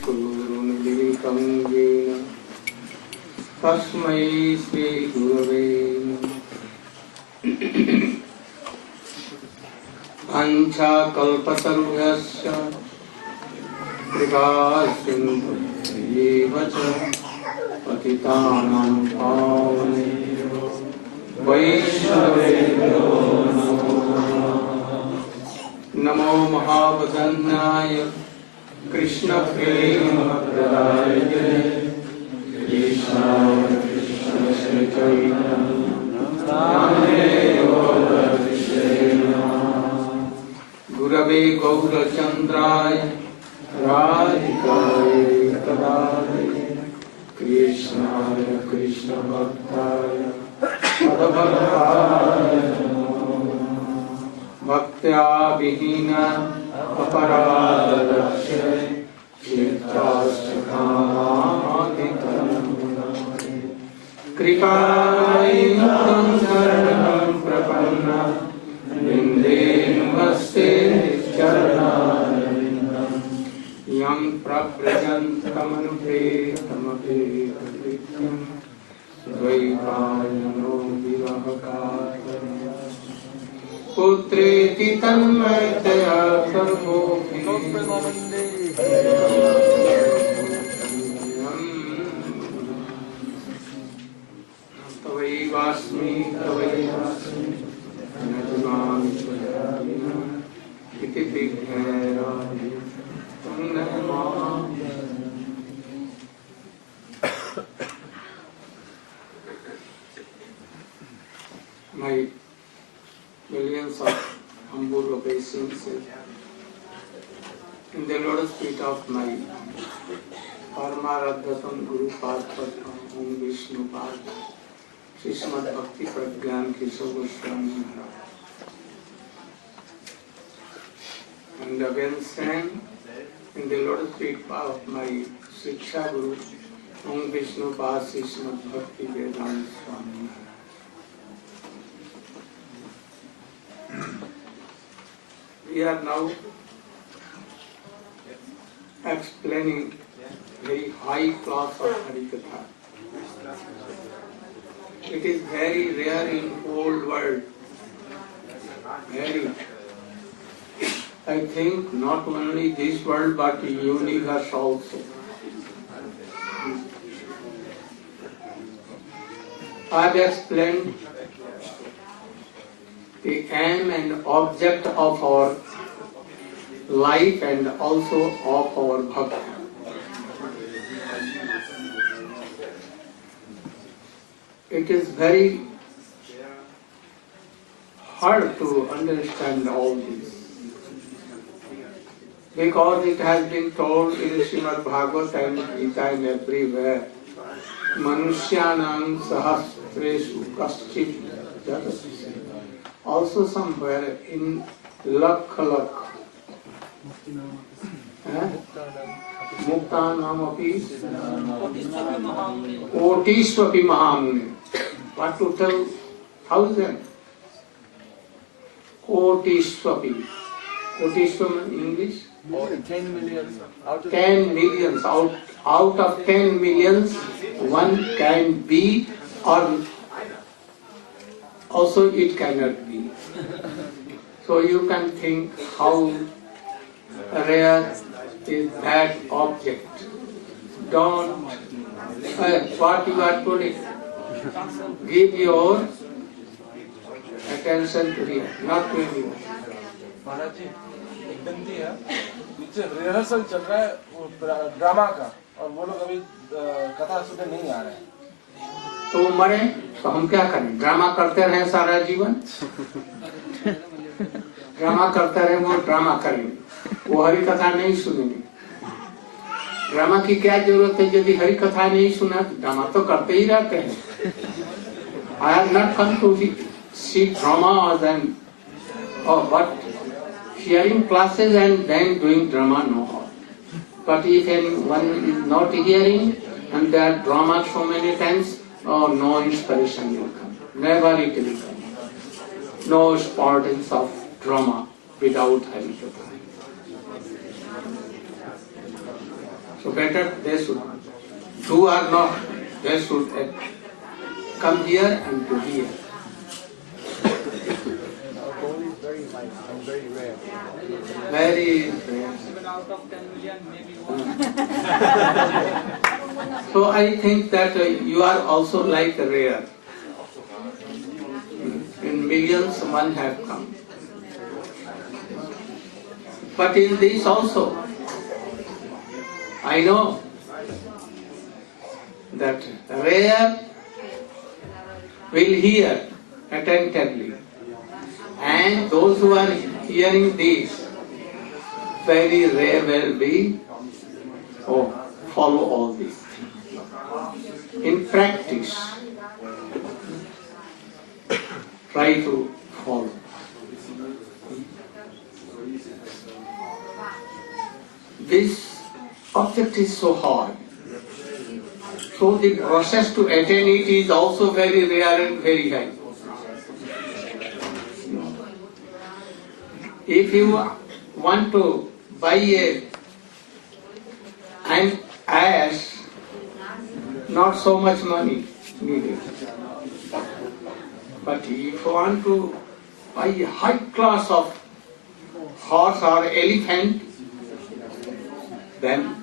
चक्षुरुन्मीलितं येन तस्मै श्रीगुरवे नमः। वाञ्छाकल्पतरुभ्यश्च कृपासिन्धुभ्येव च पतितानां पावनेभ्यो वैष्णवेभ्यो नमो महावदन्याय कृष्णप्रेमप्रदायते कृष्णाय कृष्णचैतन्यनामने गुरवे गौरचन्द्राय राधिकाय तदालये कृष्णाय कृष्णभक्ताय पदभक्ताय भक्त्या विहीन अपराधरक्षे कृपायुक्तं शरणं प्रपन्नं वन्दे नमस्ते चरणारविन्दं यं प्रव्रजन्तमनुपेतमपेतकृत्यं द्वैपायनो विरहकातरम् पुत्रेति तन्मयतया सर्वोऽपि तवैवास्मि तवैवास्मि न जानामि त्वया विना इति विज्ञाय तं Namami. My millions of humble obeisances in the lotus feet of my Paramaradhatam Guru Padma Om Vishnu Padma Shri Srimad Bhakti Pragyan Kishore Goswami Maharaj. And again sang in the lotus feet of my Shiksha Guru Om Vishnu Padma Shri Srimad Bhakti Vedanta Swami Maharaj. We are now explaining very high class of Harikatha. It is very rare in whole world. Very. I think not only this world but universe also. I have explained the aim and object of our life and also of our bhakti. It is very hard to understand all this because it has been told in Srimad Bhagavad and Gita and everywhere. Manushyanam sahasreshu kaschit jagat. Also somewhere in lakh. Muktanam api Kotishvapi Mahamuni. What to tell 1,000? Kotishvapi. Kotishvapi in English? 10 millions. 10 millions. Out of 10 millions, one can be or also it cannot be. So you can think how rare is that object. Don't, what you are told, give your attention to it, not to anyone. महाराज जी एक बंदी है नीचे rehearsal चल रहा है drama का और वो लोग अभी कथा सुनने नहीं आ रहे हैं तो मरे तो हम क्या करें? ड्रामा करते रहे सारा जीवन? ड्रामा करते रहे, वो ड्रामा करेंगे, वो हरि कथा नहीं सुनेंगे। ड्रामा की क्या जरूरत है? यदि हरि कथा नहीं सुना तो ड्रामा तो करते ही रहते हैं। I have not come to see dramas and but hearing classes and then doing drama, no. But if anyone is not hearing and there are dramas so many times, no inspiration will come. Never it will come. No importance of drama without Harikatha. So better they should do or not, they should come here and to here. Goal is very light and very rare. Very rare. Even out of 10 million, maybe one. So I think that you are also like rare. In millions one have come. But in this also, I know that rare will hear attentively, and those who are hearing this, very rare will be follow all these things. In practice, try to follow. This object is so hard. So the process to attain it is also very rare and very high. If you want to buy an ass, not so much money needed. But if you want to buy a high class of horse or elephant, then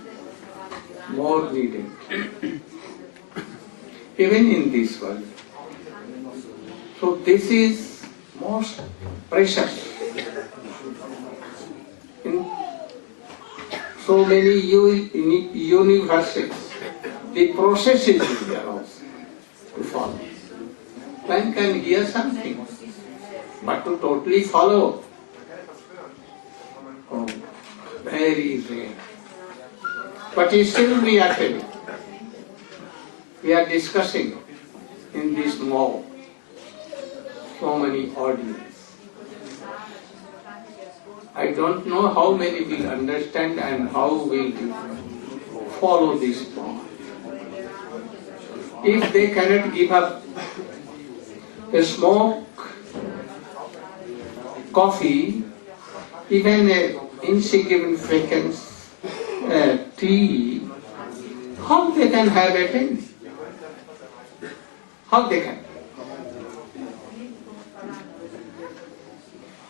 more needed. Even in this world. So this is most precious. In so many universes, the process is there also to follow. One can hear something, but to totally follow, very rare. But still we are telling. We are discussing in this mall so many audience. I don't know how many will understand and how will follow this path. If they cannot give up a smoke, coffee, even an insignificant tea, how they can have a thing? How they can?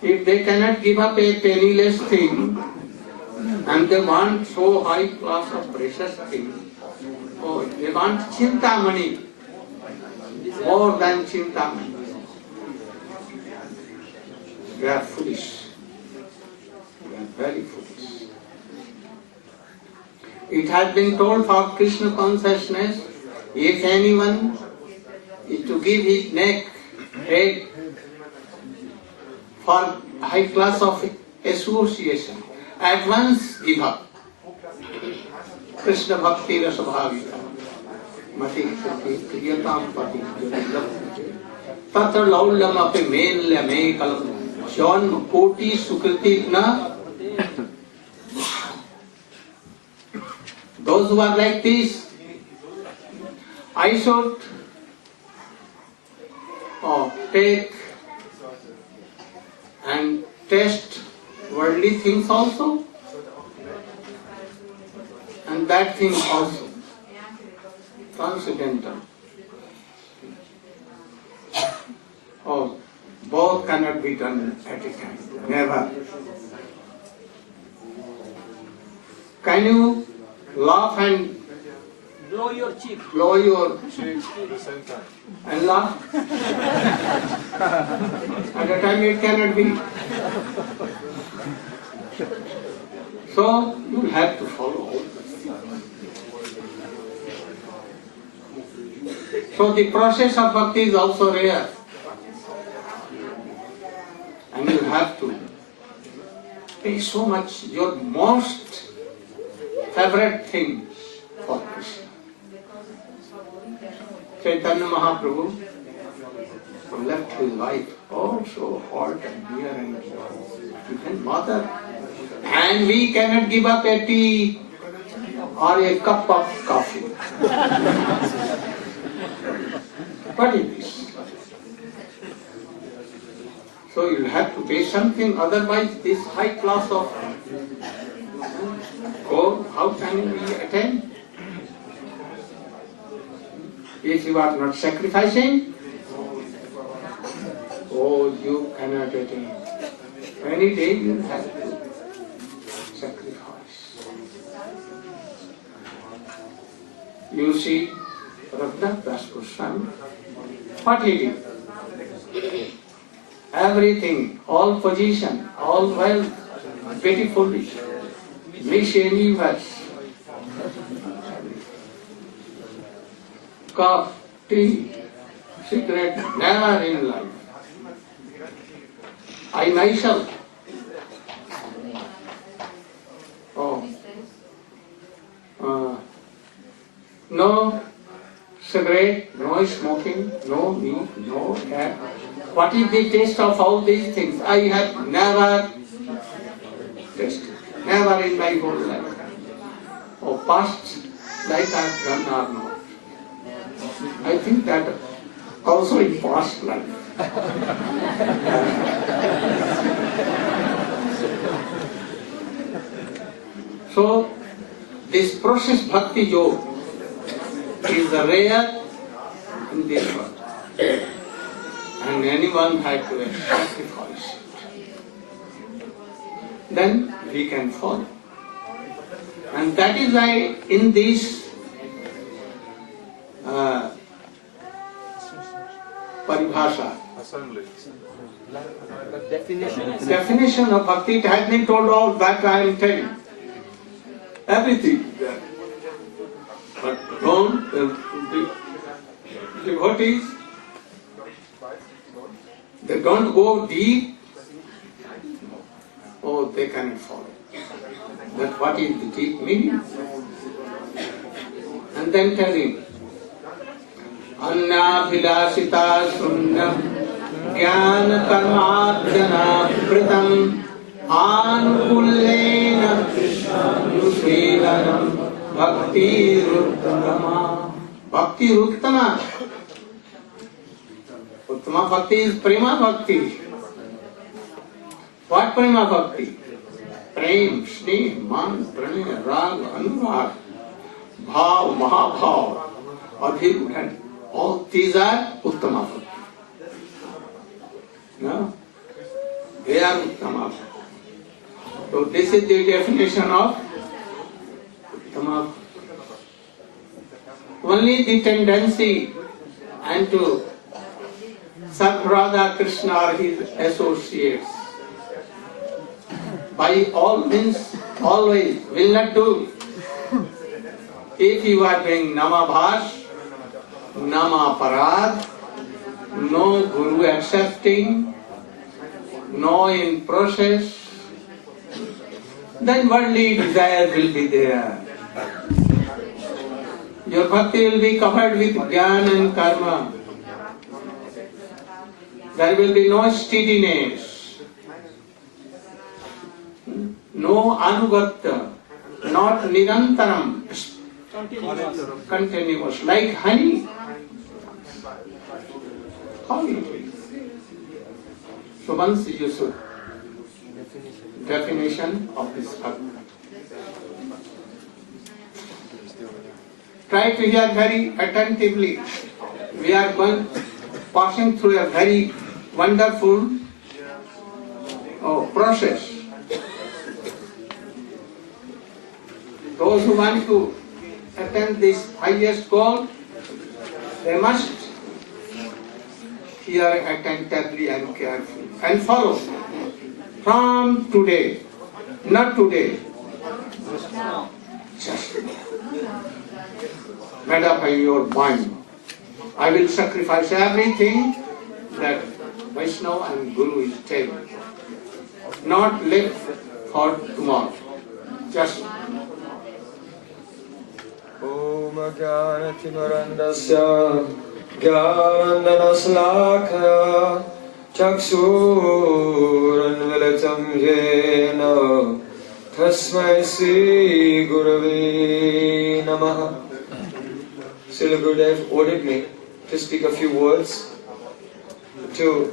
If they cannot give up a penniless thing and they want so high class of precious thing, they want chintamani more than chintamani. They are foolish. They are very foolish. It has been told for Krishna consciousness, if anyone is to give his neck, head, for high class of association, at once give up. Krishna Bhakti Rasa Bhavita Mati Sati Kriyatam Pati Tatra Laulam Ape Menla Mekalam John Koti Sukriti Na. Those who are like this, I should take and test worldly things also, and that thing also, transcendental. Both cannot be done at a time, never. Can you laugh and Blow your cheek. blow your Cheeks at the same time. and laugh? At a time it cannot be. So you have to follow all this. So the process of bhakti is also rare. And you have to pay so much your most favorite things for Krishna. Chaitanya Mahaprabhu left his wife, so hot and dear and even mother. And we cannot give up a tea or a cup of coffee. What is this? So you have to pay something, otherwise this high class of how how can we attain? If you are not sacrificing, oh, you cannot attain. Any day you have to sacrifice. You see, Raghunath Das Goswami, what he did? Everything, all position, all wealth, very foolish, mischievous, cough, tea, cigarette, never in life. I myself, no cigarette, no smoking, no meat, no hair. What is the taste of all these things? I have never tasted, never in my whole life. Or past life I have done or not. I think that also in past life. So, this process bhakti yoga is rare in this world. And anyone had to sacrifice it. Then we can follow. And that is why in this paribhasha, definition of bhakti, it has been told all that I am telling. Everything there. But don't, devotees, they don't go deep, oh, they cannot follow. That what is the deep meaning? And then tell him, Anna Bhilasita Sunnam Jnana Karmadhyana Pritam Anukullena Nusvedanam Bhakti Ruttama. Bhakti Ruttama. Uttama Bhakti is Prema Bhakti. What Prema Bhakti? Prem, Sneh, Man, Pranay, Rag, Anurag, Bhav, Mahabhav, Adhirudhan. All these are Uttama Bhakti. No? They are Uttama Bhakti. So this is the definition of Uttama Bhakti. Only the tendency and to serve Radha Krishna or his associates by all means, always, will not do. If you are doing Namabhash, Namaparad, no Guru accepting, no in process, then worldly desire will be there. Your bhakti will be covered with jnana and karma. There will be no steadiness, no anugatta, not nirantaram, continuous, like honey. How it is? So once you should definition of this bhakti. Try to hear very attentively. We are passing through a very wonderful process. Those who want to attain this highest goal, they must hear attentively and carefully and follow. From today, not today, just made up in your mind. I will sacrifice everything that Vaishnava and Guru is telling. Not live for tomorrow. Just Om Jnanatimarandasya Jnanandanaslakaya Chaksuranvilitam Yena Tasmai Sri Gurave Namaha. Srila Gurudev ordered me to speak a few words to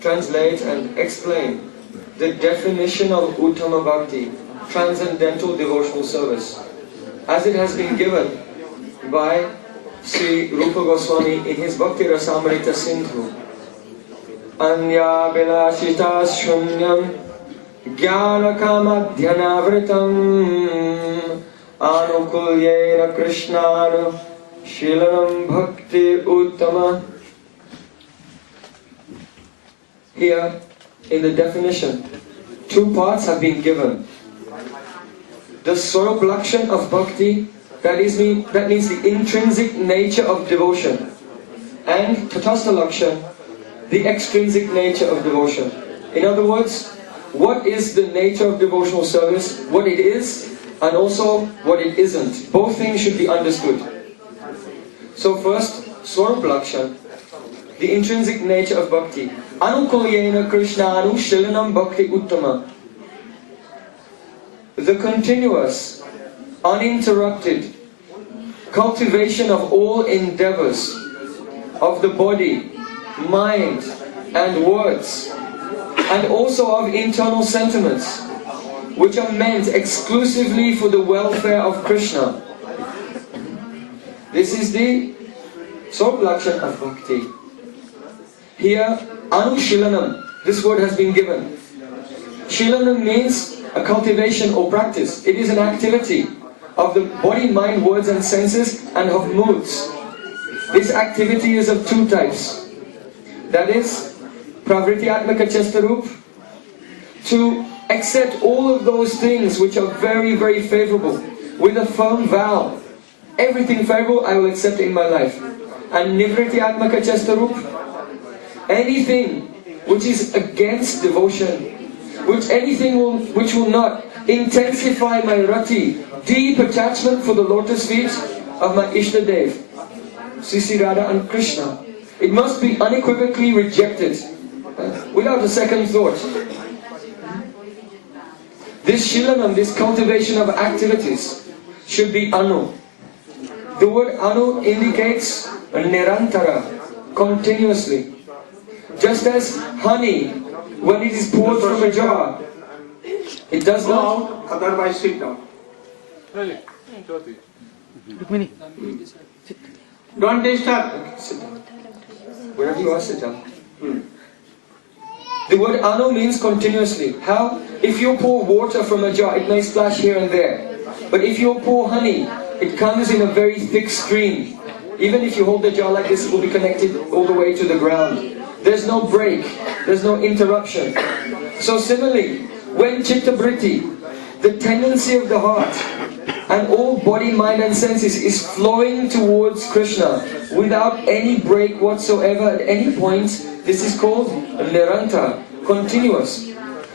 translate and explain the definition of Uttama Bhakti transcendental devotional service, as it has been given by Sri Rupa Goswami in his Bhakti Rasamrita Sindhu. Anya Bilashita Shunyam Jnana Kamadhyanavritam Anukulyena Krishnanu Shilanam Bhakti Uttama. Here, in the definition, two parts have been given. The Swarup Lakshan of Bhakti, that means the intrinsic nature of devotion, and Tatastha Lakshan, the extrinsic nature of devotion. In other words, what is the nature of devotional service, what it is, and also what it isn't. Both things should be understood. So first, Swarup Lakshan, the intrinsic nature of bhakti. Anukulyena Krishnanu Shilanam Bhakti Uttama. The continuous, uninterrupted cultivation of all endeavors of the body, mind, and words, and also of internal sentiments, which are meant exclusively for the welfare of Krishna. This is the Swarup Lakshan of Bhakti. Here, Anushilanam, this word has been given. Shilanam means a cultivation or practice. It is an activity of the body, mind, words and senses, and of moods. This activity is of two types. That is, Pravrityatmaka Chestarup, to accept all of those things which are very, very favorable, with a firm vow. Everything favorable I will accept in my life. And Nivrityatmaka Chestarup, anything which is against devotion, which will not intensify my rati, deep attachment for the lotus feet of my Ishtadev, Sri Radha and Krishna. It must be unequivocally rejected, without a second thought. This shilanam, this cultivation of activities, should be anu. The word anu indicates nirantara, continuously. Just as honey, when it is poured from a jar, it does not. Otherwise, sit down. Really? Jyoti. Don't disturb. Sit down. Wherever you are, sit down. The word anu means continuously. How? If you pour water from a jar, it may splash here and there. But if you pour honey, it comes in a very thick stream. Even if you hold the jar like this, it will be connected all the way to the ground. There's no break, there's no interruption. So similarly, when Chitta Vritti, the tendency of the heart, and all body, mind and senses is flowing towards Krishna without any break whatsoever at any point, this is called niranta, continuous.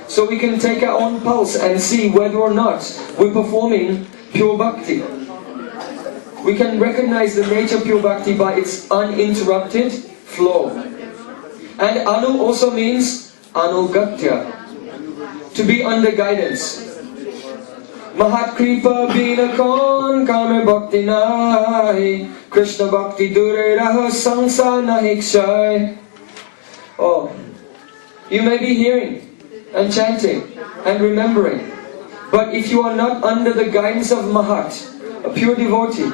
So we can take our own pulse and see whether or not we're performing pure bhakti. We can recognize the nature of pure bhakti by its uninterrupted flow. And anu also means anugatya, to be under guidance. Mahat kripa bina kon kame bhakti nahi, Krishna bhakti dure raha sansa nahi kshay. Oh, you may be hearing and chanting and remembering, but if you are not under the guidance of Mahat, a pure devotee,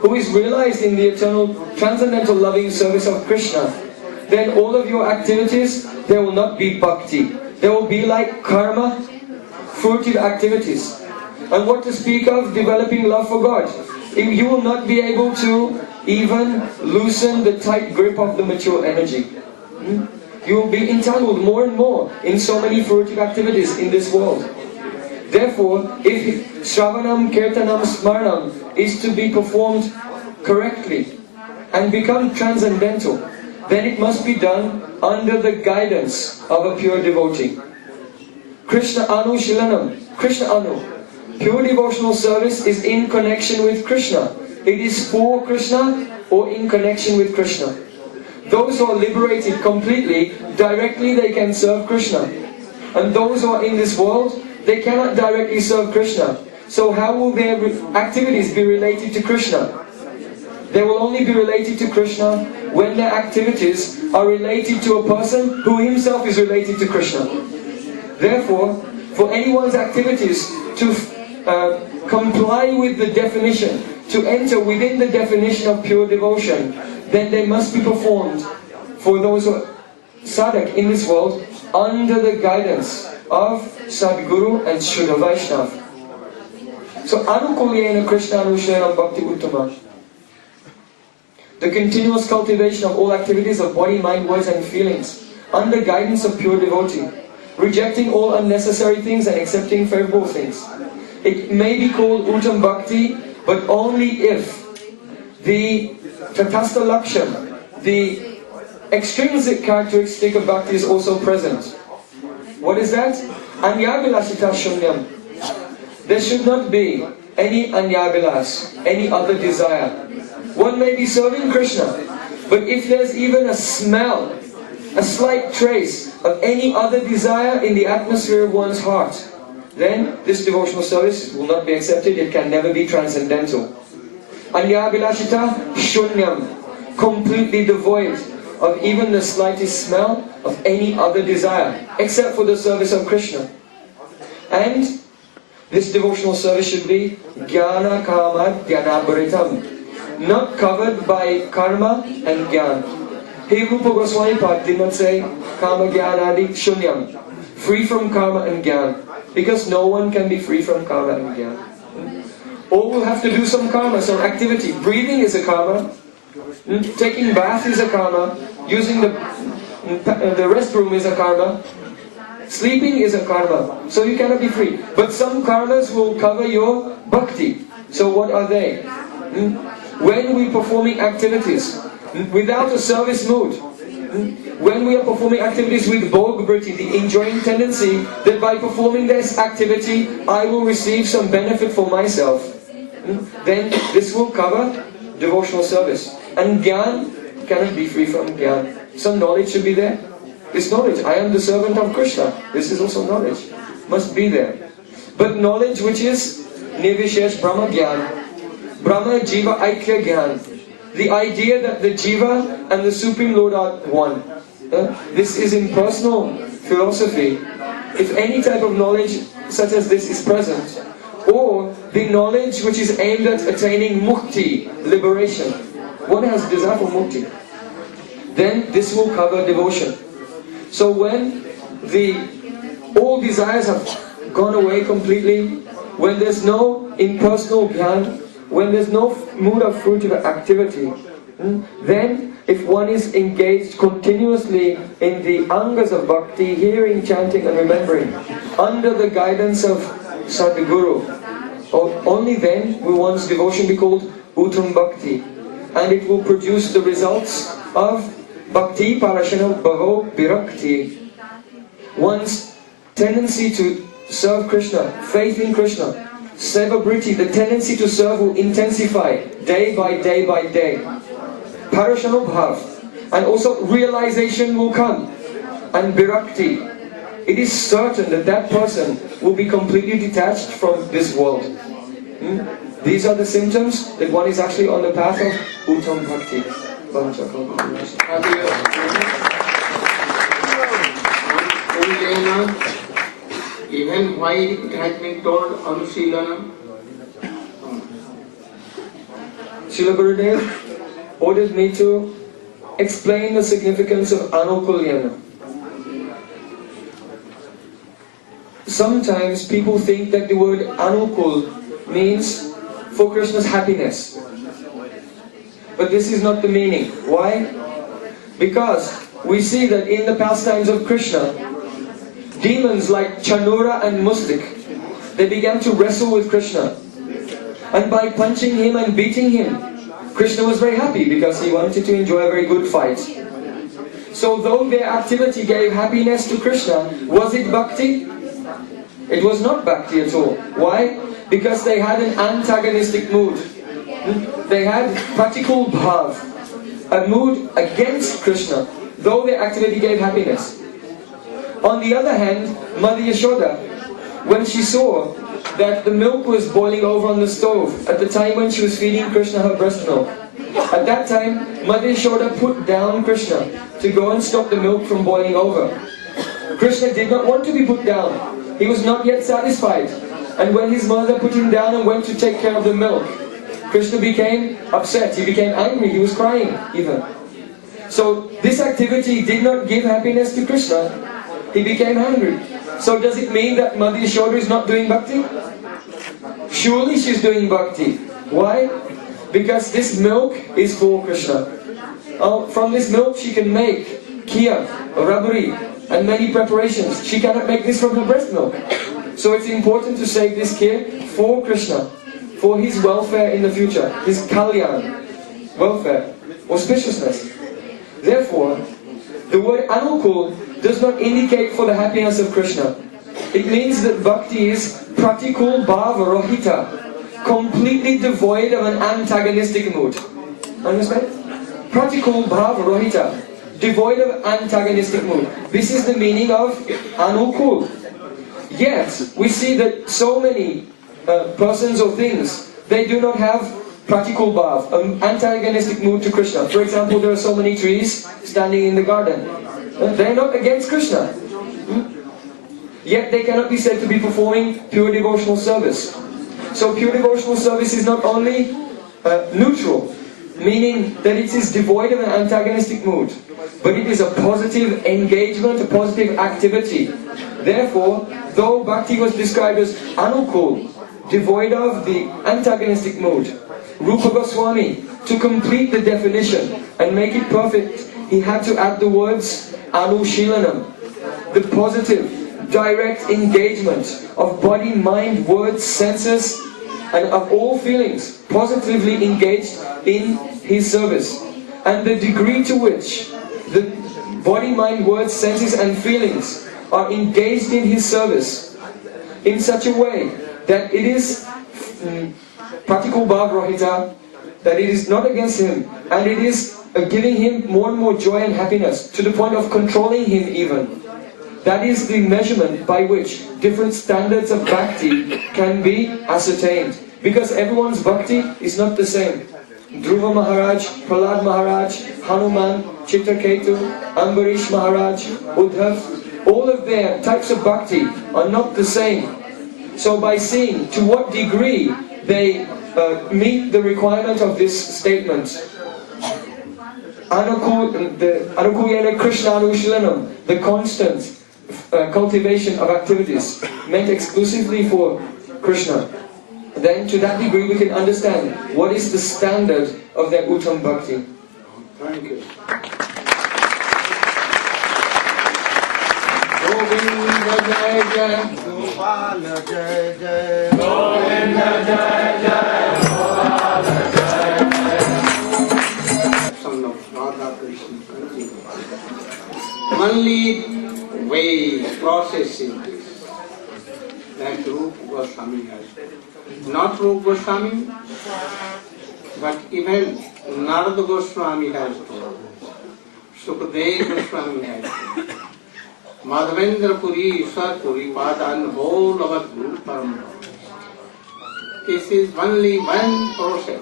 who is realized in the eternal, transcendental loving service of Krishna, then all of your activities, there will not be bhakti. They will be like karma, fruitive activities. And what to speak of developing love for God? You will not be able to even loosen the tight grip of the mature energy. You will be entangled more and more in so many fruitive activities in this world. Therefore, if Shravanam, Kirtanam, Smaranam is to be performed correctly and become transcendental, then it must be done under the guidance of a pure devotee. Krishna Anu Shilanam, Krishna Anu. Pure devotional service is in connection with Krishna. It is for Krishna or in connection with Krishna. Those who are liberated completely, directly they can serve Krishna. And those who are in this world, they cannot directly serve Krishna. So how will their activities be related to Krishna? They will only be related to Krishna when their activities are related to a person who himself is related to Krishna. Therefore, for anyone's activities to comply with the definition, to enter within the definition of pure devotion, then they must be performed for those who are sadhak in this world under the guidance of Sadguru and Shuddha Vaishnava. So anukulyena Krishna Anushayanam Bhakti Uttama. The continuous cultivation of all activities of body, mind, words and feelings under guidance of pure devotee, rejecting all unnecessary things and accepting favorable things. It may be called Uttam Bhakti, but only if the Tatastha Lakshana, the extrinsic characteristic of Bhakti is also present. What is that? Anyabilashita Shunyam. There should not be any anyabilas, any other desire. One may be serving Krishna, but if there's even a smell, a slight trace of any other desire in the atmosphere of one's heart, then this devotional service will not be accepted. It can never be transcendental. Anyabilashita Shunyam, completely devoid of even the slightest smell of any other desire, except for the service of Krishna. And this devotional service should be Jnana Kama Jnanabharitam, not covered by karma and jnana. He Rupa Goswami Pad did not say Kama Jnanadi Shunyam, free from karma and jnana, because no one can be free from karma and jnana. All will have to do some karma, some activity. Breathing is a karma, taking bath is a karma, using the restroom is a karma, sleeping is a karma, so you cannot be free. But some karmas will cover your bhakti. So what are they? When we are performing activities without a service mood, when we are performing activities with bhog-vritti, the enjoying tendency that by performing this activity I will receive some benefit for myself, then this will cover devotional service. And jnana cannot be free from jnana. Some knowledge should be there. This knowledge, I am the servant of Krishna, this is also knowledge, must be there. But knowledge which is nirvishesh brahma jnana, brahma jiva aikya jnana, the idea that the jiva and the Supreme Lord are one. This is impersonal philosophy. If any type of knowledge such as this is present, or the knowledge which is aimed at attaining mukti, liberation, one has desire for mukti, then this will cover devotion. So when all desires have gone away completely, when there's no impersonal jnana, when there's no mood of fruitive activity, then if one is engaged continuously in the angas of bhakti, hearing, chanting and remembering, under the guidance of Sadguru, only then will one's devotion be called Uttam Bhakti, and it will produce the results of Bhakti Parashana Bhavo Virakti. One's tendency to serve Krishna, faith in Krishna, Seva Vritti, the tendency to serve will intensify day by day by day. Parashana Bhav, and also realization will come, and Virakti. It is certain that that person will be completely detached from this world. These are the symptoms that one is actually on the path of Uttam Bhakti. Even why it has been told Anusilanam? Srila Gurudev ordered me to explain the significance of Anukulyana. Sometimes people think that the word Anukul means for Krishna's happiness. But this is not the meaning. Why? Because we see that in the pastimes of Krishna, demons like Chanura and Mustik, they began to wrestle with Krishna. And by punching him and beating him, Krishna was very happy because he wanted to enjoy a very good fight. So though their activity gave happiness to Krishna, was it bhakti? It was not bhakti at all. Why? Because they had an antagonistic mood. They had pratikul bhav, a mood against Krishna, though their activity gave happiness. On the other hand, Mother Yashoda, when she saw that the milk was boiling over on the stove at the time when she was feeding Krishna her breast milk, at that time Mother Yashoda put down Krishna to go and stop the milk from boiling over. Krishna did not want to be put down. He was not yet satisfied. And when his mother put him down and went to take care of the milk, Krishna became upset, he became angry, he was crying even. So this activity did not give happiness to Krishna, he became angry. So does it mean that Mother Yashoda is not doing bhakti? Surely she's doing bhakti. Why? Because this milk is for Krishna. From this milk she can make kheer, rabri, and many preparations. She cannot make this from her breast milk. So it's important to save this kheer for Krishna, for his welfare in the future, his kalyan, welfare, auspiciousness. Therefore, the word anukul does not indicate for the happiness of Krishna. It means that bhakti is pratikul bhava rohita, completely devoid of an antagonistic mood. Understand? Pratikul bhava rohita, devoid of antagonistic mood. This is the meaning of anukul. Yet, we see that so many persons or things, they do not have pratikul bhav, an antagonistic mood to Krishna. For example, there are so many trees standing in the garden. They are not against Krishna. Yet they cannot be said to be performing pure devotional service. So pure devotional service is not only neutral, meaning that it is devoid of an antagonistic mood, but it is a positive engagement, a positive activity. Therefore, though bhakti was described as anukul, devoid of the antagonistic mood, Rupa Goswami, to complete the definition and make it perfect, he had to add the words anushilanam, the positive, direct engagement of body, mind, words, senses, and of all feelings, positively engaged in his service. And the degree to which the body, mind, words, senses and feelings are engaged in his service in such a way that it is pratikul bhav rohita, that it is not against him, and it is giving him more and more joy and happiness, to the point of controlling him even. That is the measurement by which different standards of bhakti can be ascertained. Because everyone's bhakti is not the same. Dhruva Maharaj, Prahlad Maharaj, Hanuman, Chitraketu, Ambarish Maharaj, Uddhav, all of their types of bhakti are not the same. So by seeing to what degree they meet the requirement of this statement, Anukuyana Krishna Anushilanam, the constant cultivation of activities meant exclusively for Krishna, then to that degree we can understand what is the standard of their Uttam Bhakti. Thank you. Govinda Jai Jai, Gopala Jai Jai, Govinda Jai Jai, Gopala Jai Jai. Son of Radha Krishna. Only way, process in this, that Rupa Goswami has. Not Rupa Goswami, but even Narada Goswami has told. Sukadeva Goswami has told. Madhavendra Puri, Ishwar Puri, Padan, whole of us Guru Paramaham. This is only one process.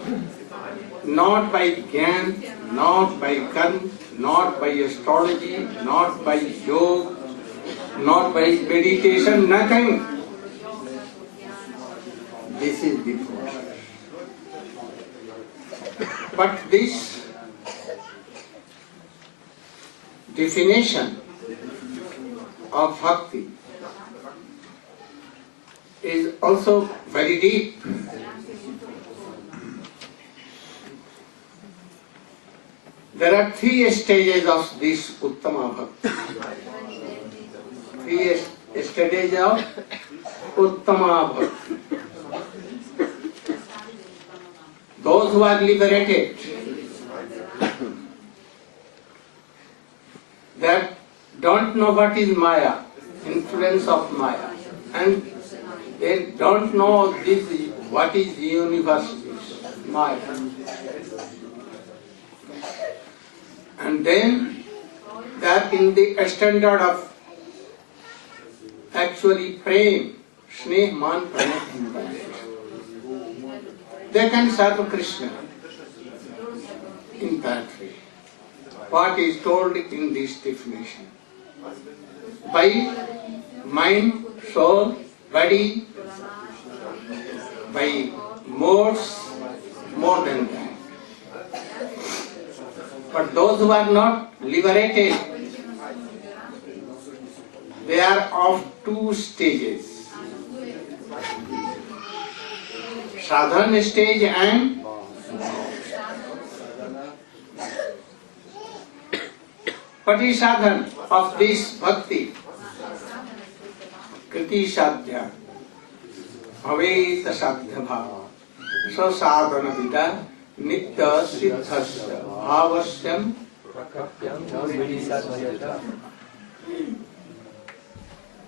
Not by Gyan, not by Karma, not by astrology, not by yoga, not by meditation, nothing. This is the process. But this definition of bhakti is also very deep. There are three stages of this Uttama Bhakti. Three stages of Uttama Bhakti. Those who are liberated, that don't know what is Maya, influence of Maya, and they don't know this, what is the universe, Maya. And then they are in the standard of actually praying, sneh man pranay. They can serve Krishna in that way. What is told in this definition? By mind, soul, body, by modes more than that. But those who are not liberated, they are of two stages. Sadhana stage and what is sadhana of this bhakti? Kriti sadhya, bhaveta sadhya bhava, sa sadhana vida, nitya siddhasya, bhavasyam.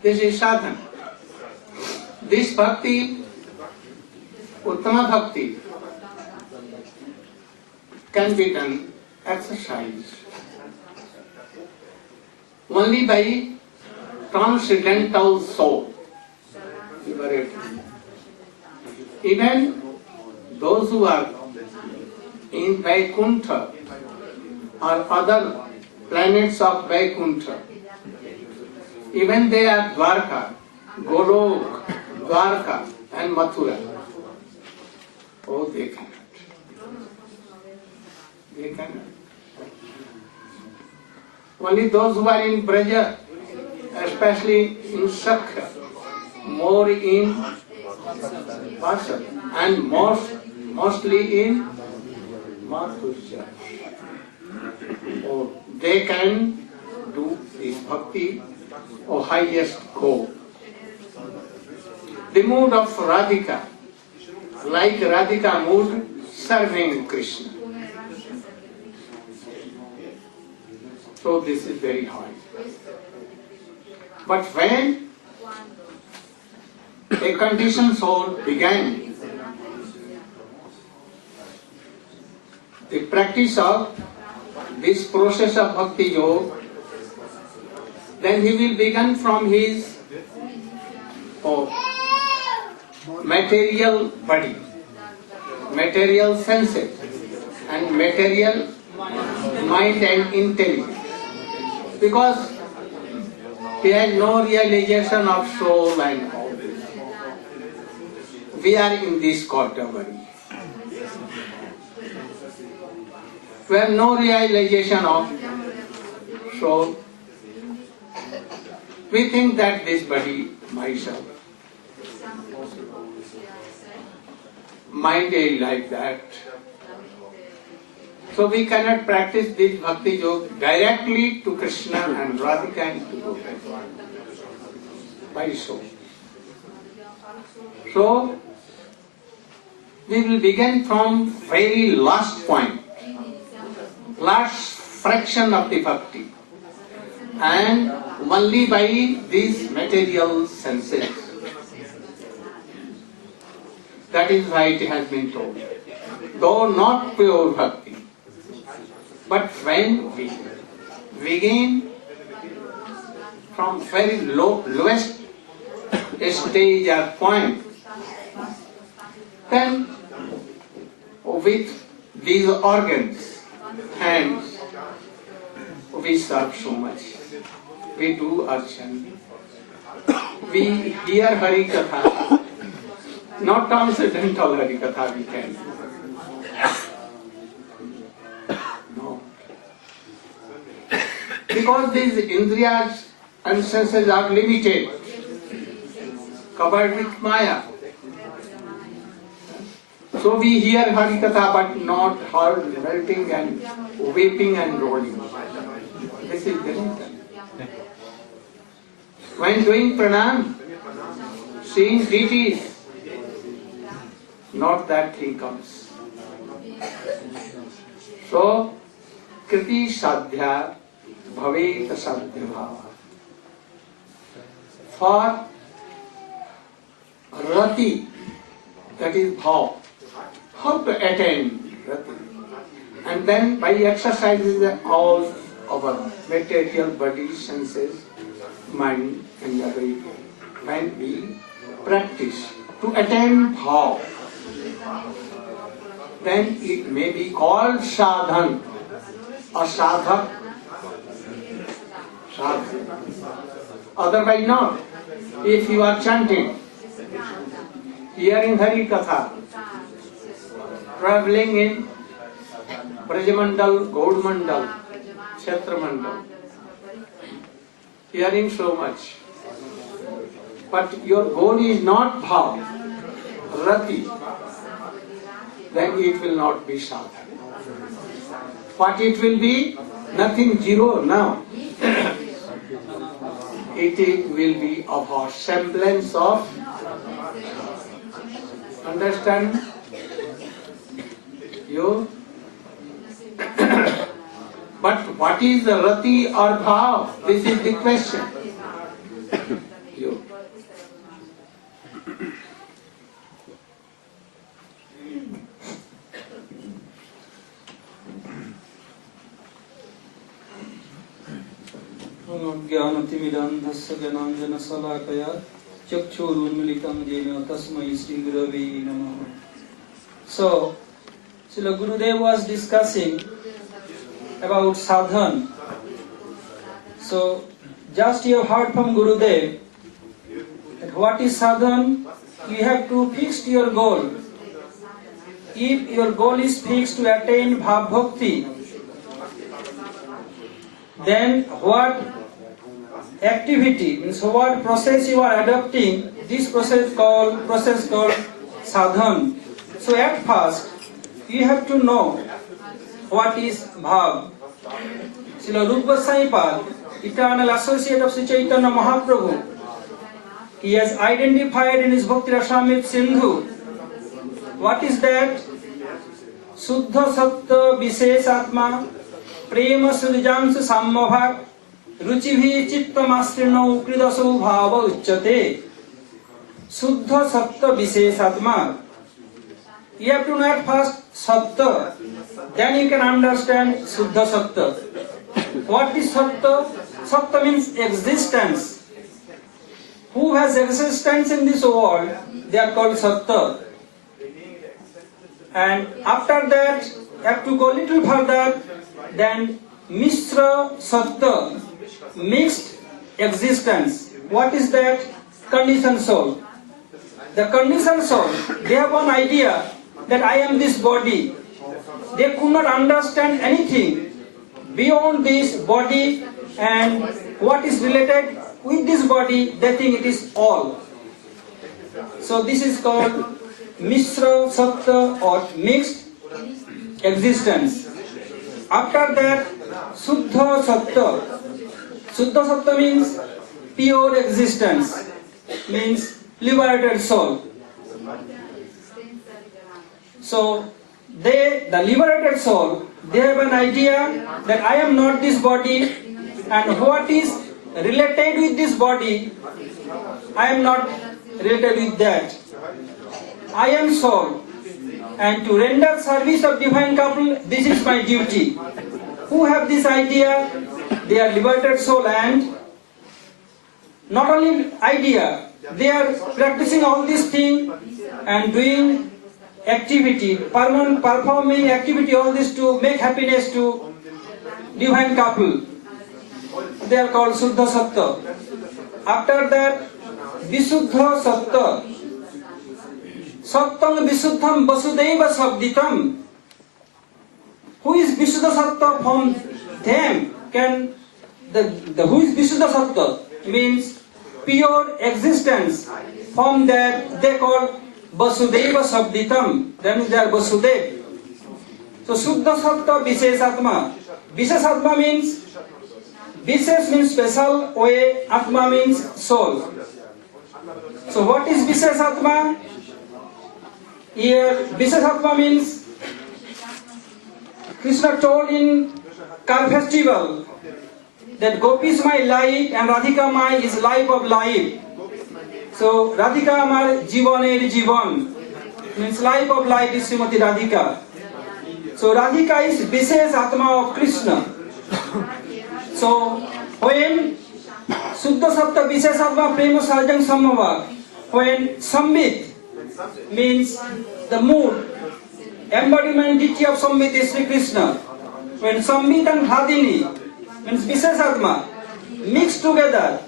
This is sadhana. This bhakti, Uttama bhakti, can be done exercise only by transcendental soul. Even those who are in Vaikuntha or other planets of Vaikuntha, even they are Dwarka, Golok, Dwarka and Mathura. Oh, they cannot. They cannot. Only those who are in Braja, especially in Sakha, more in Vasa, and mostly in Madhurya. Oh, they can do this bhakti or highest goal. The mood of Radhika, like Radhika mood, serving Krishna. So this is very hard. But when a conditioned soul began the practice of this process of bhakti yoga, then he will begin from his material body, material senses, and material mind and intelligence. Because he has no realization of soul and all this. We are in this category. We have no realization of soul. We think that this body, myself. Mind is like that. So we cannot practice this bhakti yoga directly to Krishna and Radhika and to Gopi. By soul. So we will begin from very last point, last fraction of the bhakti, and only by these material senses. That is why it has been told. Though not pure bhakti, but when we begin from very lowest stage or point, then with these organs, hands, we serve so much. We do archan. We hear Hari Katha. Not transcendental Hari Katha we can. No. Because these indriyas and senses are limited, covered with Maya. So we hear Hari Katha but not heart melting and weeping and rolling. This is the reason. When doing pranam, seeing deities, not that thing comes. So, kriti sadhya bhaveta sadhya bhava. For rati, that is bhav, how to attain rati. And then by exercising all our material body, senses, mind and everything, when we practice to attain bhav, then it may be called sadhan or sadhak. Otherwise not. If you are chanting hearing Hari Katha, traveling in Brajamandal, Gaudmandal, Kshetramandal, hearing so much. But your goal is not bhav, rati, then it will not be sadhana. What it will be? Nothing, zero now. It will be of a semblance of, understand? You? But what is the rati or bhav? This is the question. You. ज्ञानतिमिरान्धस्य ज्ञानाञ्जनशलाकया चक्षुरुन्मीलितं येन तस्मै श्रीगुरवे नमः. So, Srila Gurudev was discussing about sadhana. So, just you have heard from Gurudev that what is sadhana? You have to fix your goal. If your goal is fixed to attain bhav bhakti, then what activity, means what process you are adopting, this process called sadhana. So at first, you have to know what is bhav. Srila Rupa Goswami Pad, eternal associate of Sri Chaitanya Mahaprabhu, he has identified in his Bhakti Rasamrita Sindhu. What is that? Suddha Sattva Vishesh Atma Prema Sudjamsa Sammabhak Ruchibhi Chittamasrino Kridaso Bhava Uchchate. Suddha Sattva Vishesh Atma. You have to know at first Sattva, then you can understand Suddha Sattva. What is Sattva? Sattva means existence. Who has existence in this world, they are called Sattva. And after that, you have to go a little further, then Mishra Sattva, mixed existence. What is that? Conditioned soul. The conditioned soul, they have one idea that I am this body. They could not understand anything beyond this body and what is related with this body, they think it is all. So this is called Mishra Sattva or mixed existence. After that, Suddha Sattva. Suddha Sattva means pure existence, means liberated soul. So the liberated soul, they have an idea that I am not this body, and what is related with this body, I am not related with that. I am soul, and to render service of divine couple, this is my duty. Who have this idea? They are liberated soul, and not only idea, they are practicing all these things and doing activity, performing activity, all this to make happiness to divine couple. They are called Suddha Sattva. After that, Visuddha Sattva. Sattam Visuddham Vasudeva Sabditam. Who is Visuddha Sattva from them? Who is Visuddha Sattva? Means pure existence. From that they call Vasudeva Sabditam. Then they are Vasudev. So Suddha Sattva Vishesh Atma. Vishesh Atma means, Vishesh means special way, Atma means soul. So what is Vishesh Atma? Here Vishesh Atma means, Krishna told in Car Festival that Gopi is my life and Radhika my is life of life. So Radhika amar Jivaner Jivan, means life of life is Srimati Radhika. So Radhika is Vishesh Atma of Krishna. So when Suddha Sattva Vishesh Atma Prema Sarjang Samava, when Sambit means the mood, embodiment deity of Sambit is Sri Krishna. When Sambit and Hadini means Vishesh Atma mix together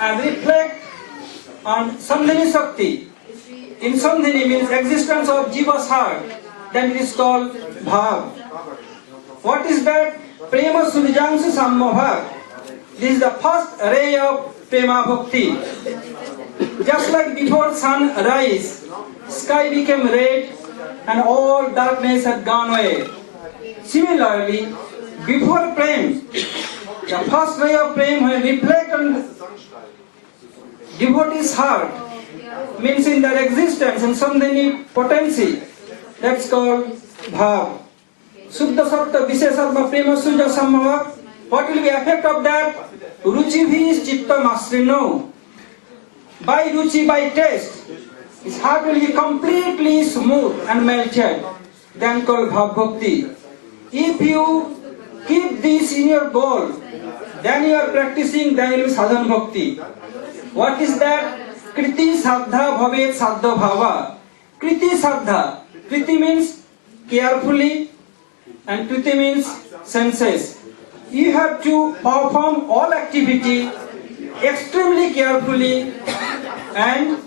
and reflect on Sandhini Shakti in Sandhini means existence of Jiva's heart, then it is called Bhav. What is that? Prema Surjangsu Sammabhav. This is the first ray of Prema Bhakti. Just like before sun rise, sky became red and all darkness had gone away. Similarly, before Prem, the first ray of Prem when reflect on devotee's heart, means in their existence and Sandhini potency, that's called Bhav. Suddha Sattva Vishesatma Prema Suja Sammabhav. What will be the effect of that? Ruchi is chitta masrino. By ruchi, by taste, his heart will be completely smooth and melted, then called Bhav Bhakti. If you keep this in your goal, then you are practicing, then you will be sadhan bhakti. What is that? Kriti saddha bhavet saddha bhava. Kriti saddha. Kriti means carefully and kriti means senses. You have to perform all activity extremely carefully and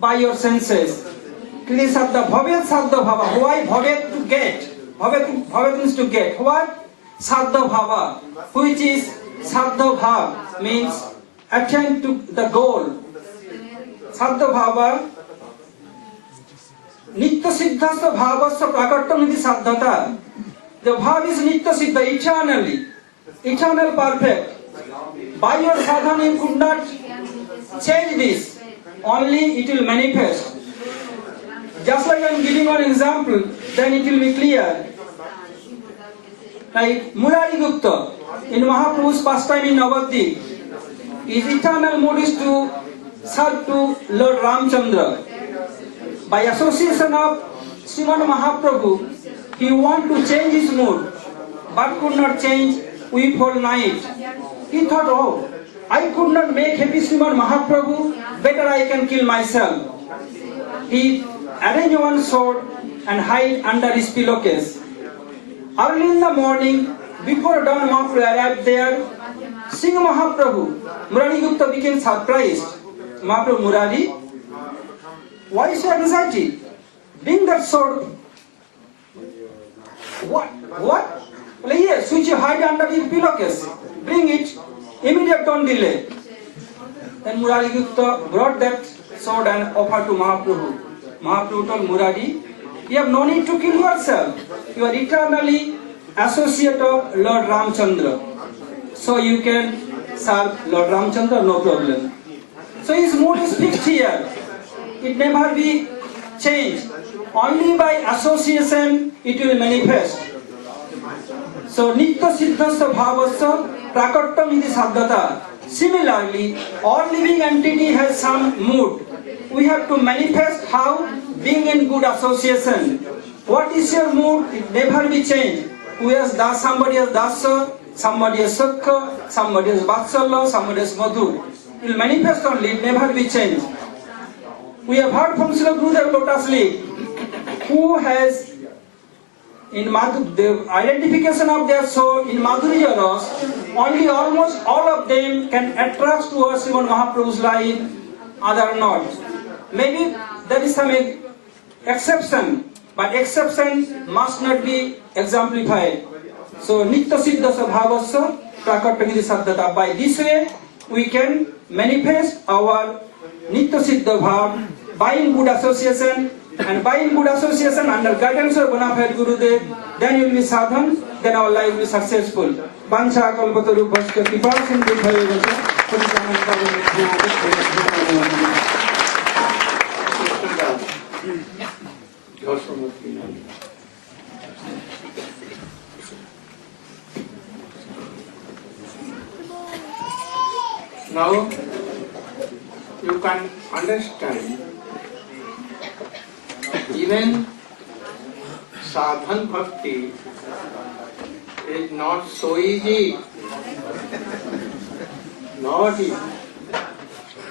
by your senses. Kriti saddha bhavet saddha bhava. Why bhavet? To get. Bhavet means to get. What? Saddha bhava, which is saddha bhav, means attain to the goal. Saddha bhava, nitya siddhasya bhavasya prakartam iti saddhata. The bhav is nitya siddha, eternally, eternal perfect. By your sadhana you could not change this, only it will manifest. Just like I am giving one example, then it will be clear. Like Murari Gupta in Mahaprabhu's pastime in Navadvip, his eternal mood is to serve to Lord Ramchandra. By association of Sriman Mahaprabhu, he wanted to change his mood, but could not change weep whole night. He thought, oh, I could not make happy Sriman Mahaprabhu, better I can kill myself. He arranged one sword and hid under his pillowcase. Early in the morning, before dawn, Mahaprabhu arrived there. Seeing Mahaprabhu, Murari Gupta became surprised. Mahaprabhu, Murari, why so anxiety? Bring that sword. What? Well, yes, which you hide under your pillowcase. Bring it. Immediate, don't delay. Then Murari Gupta brought that sword and offered to Mahaprabhu. Mahaprabhu told Murari, you have no need to kill yourself. You are eternally associate of Lord Ramchandra. So you can serve Lord Ramchandra, no problem. So his mood is fixed here. It never be changed. Only by association it will manifest. So nitya siddhasya bhavasya prakartam iti saddhata. Similarly, all living entity has some mood. We have to manifest how? Being in good association. What is your mood? It never be changed. Who has das, somebody has dasa, somebody has sakha, somebody has vatsala, somebody has madhu. It will manifest only, it never be changed. We have heard from Srila Gurudev Lotus Leaf, who has in the identification of their soul in Madhurya Ras, only almost all of them can attract towards Sriman Mahaprabhu's line, other not. Maybe there is some exception, but exception must not be exemplified. So nitya siddhasya bhavasya prakartamiti saddhata. By this way we can manifest our nitya siddha bhav by in good association, and by in good association under guidance of bona fide Gurudev, then you will be sadhan, then our life will be successful. Vancha kalpataru bhaskya kripa sindhu Now you can understand, even sadhan bhakti is not so easy. Not easy.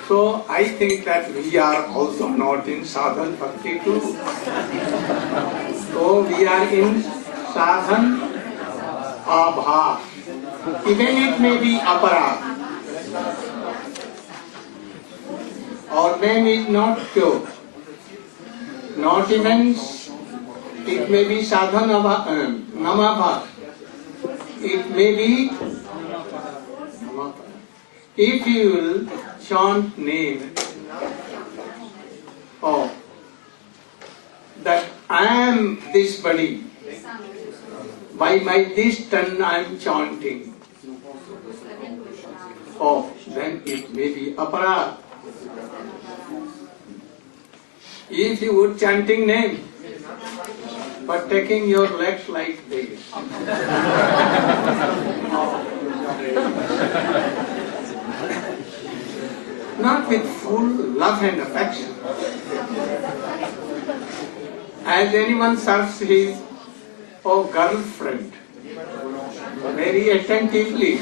So I think that we are also not in sadhan bhakti too. So we are in sadhan abha. Even it may be apara. Our name is not pure. not even, it may be sadhana namabha, it may be namabha. If you will chant name of that I am this body, by my this tongue I am chanting, oh, then it may be aparad. If you would chanting name, but taking your legs like this, not with full love and affection, as anyone serves his girlfriend very attentively,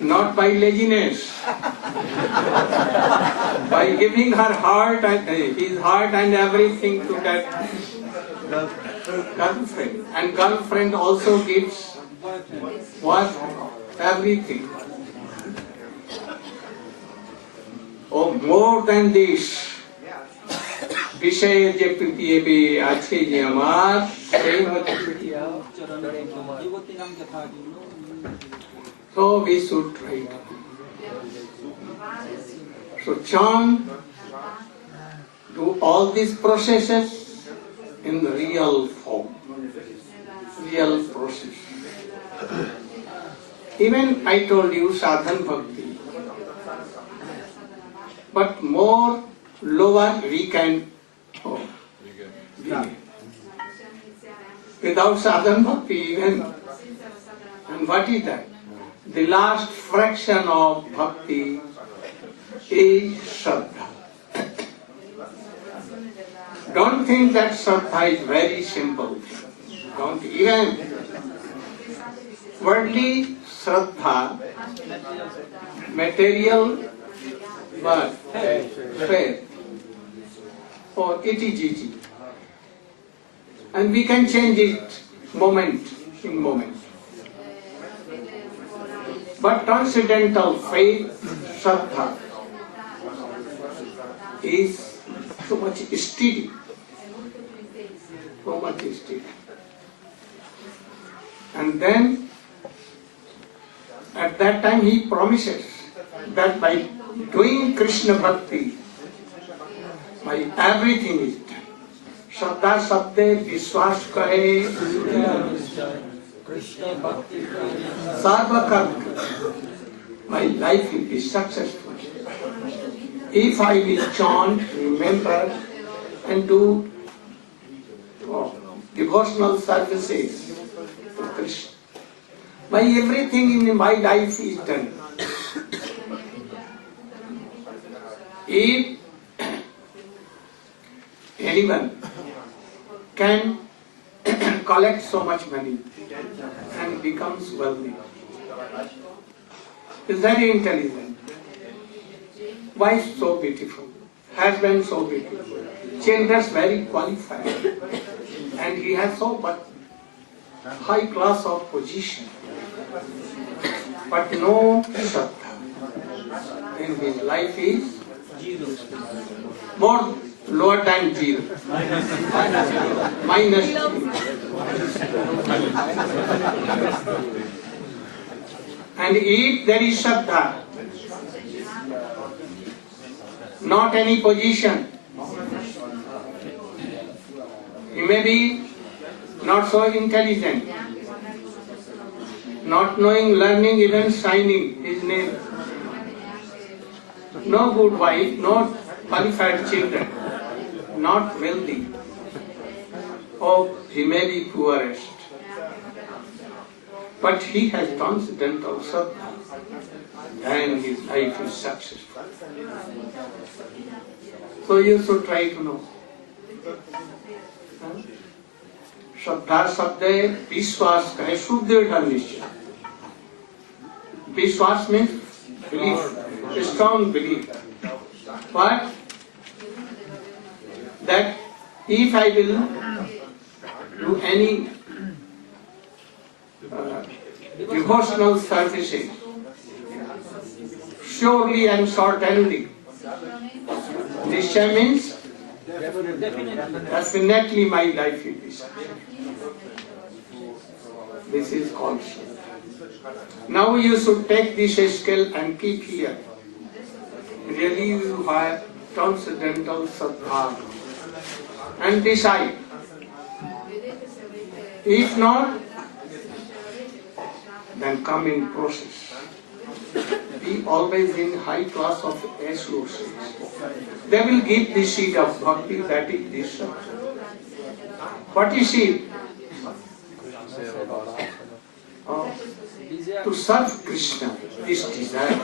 not by laziness, by giving her heart and his heart and everything to that girlfriend, and girlfriend also gives what? Everything. Oh, more than this, বিষয়ে যে পৃথিবী আছে যে আমার সেই হচ্ছে so we should try to. So chant, do all these processes in real form, real process. Even I told you sadhan bhakti, but more lower we can be. Without sadhan bhakti even, and what is that? The last fraction of bhakti is Shraddha. Don't think that Shraddha is very simple. Don't even. Worldly Shraddha, material, but faith. Oh, it is easy. And we can change it moment in moment. But transcendental faith, Shraddha, is so much steady. So much steady. And then, at that time he promises that by doing Krishna Bhakti, my everything is done. Shraddha sabde vishwas kahe sarva karma. My life will be successful. If I will chant, remember, and do devotional services to Krishna, my everything in my life is done. If anyone can collect so much money and becomes wealthy, is very intelligent, wife so beautiful, husband so beautiful, children very qualified, and he has so much high class of position, but no Shraddha, then his life is more lower than zero. Minus zero. And if there is Shraddha, not any position, he may be not so intelligent, not knowing, learning, even signing his name, no good wife, no qualified children, not wealthy, or he may be poorest, but he has transcendental Shraddha, and his life is successful. So you should try to know. Shraddha sabde vishwas kahe shuddha nishya. Vishwas means belief, a strong belief. What? That if I will do any devotional services, surely and certainly, nishya means Definitely my life will be successful. This is conscious. Now you should take this scale and keep here. Really you have transcendental sadhana and decide. If not, then come in process. Be always in high class of association. They will give the seed of bhakti, that is this. What is seed? To serve Krishna, this desire.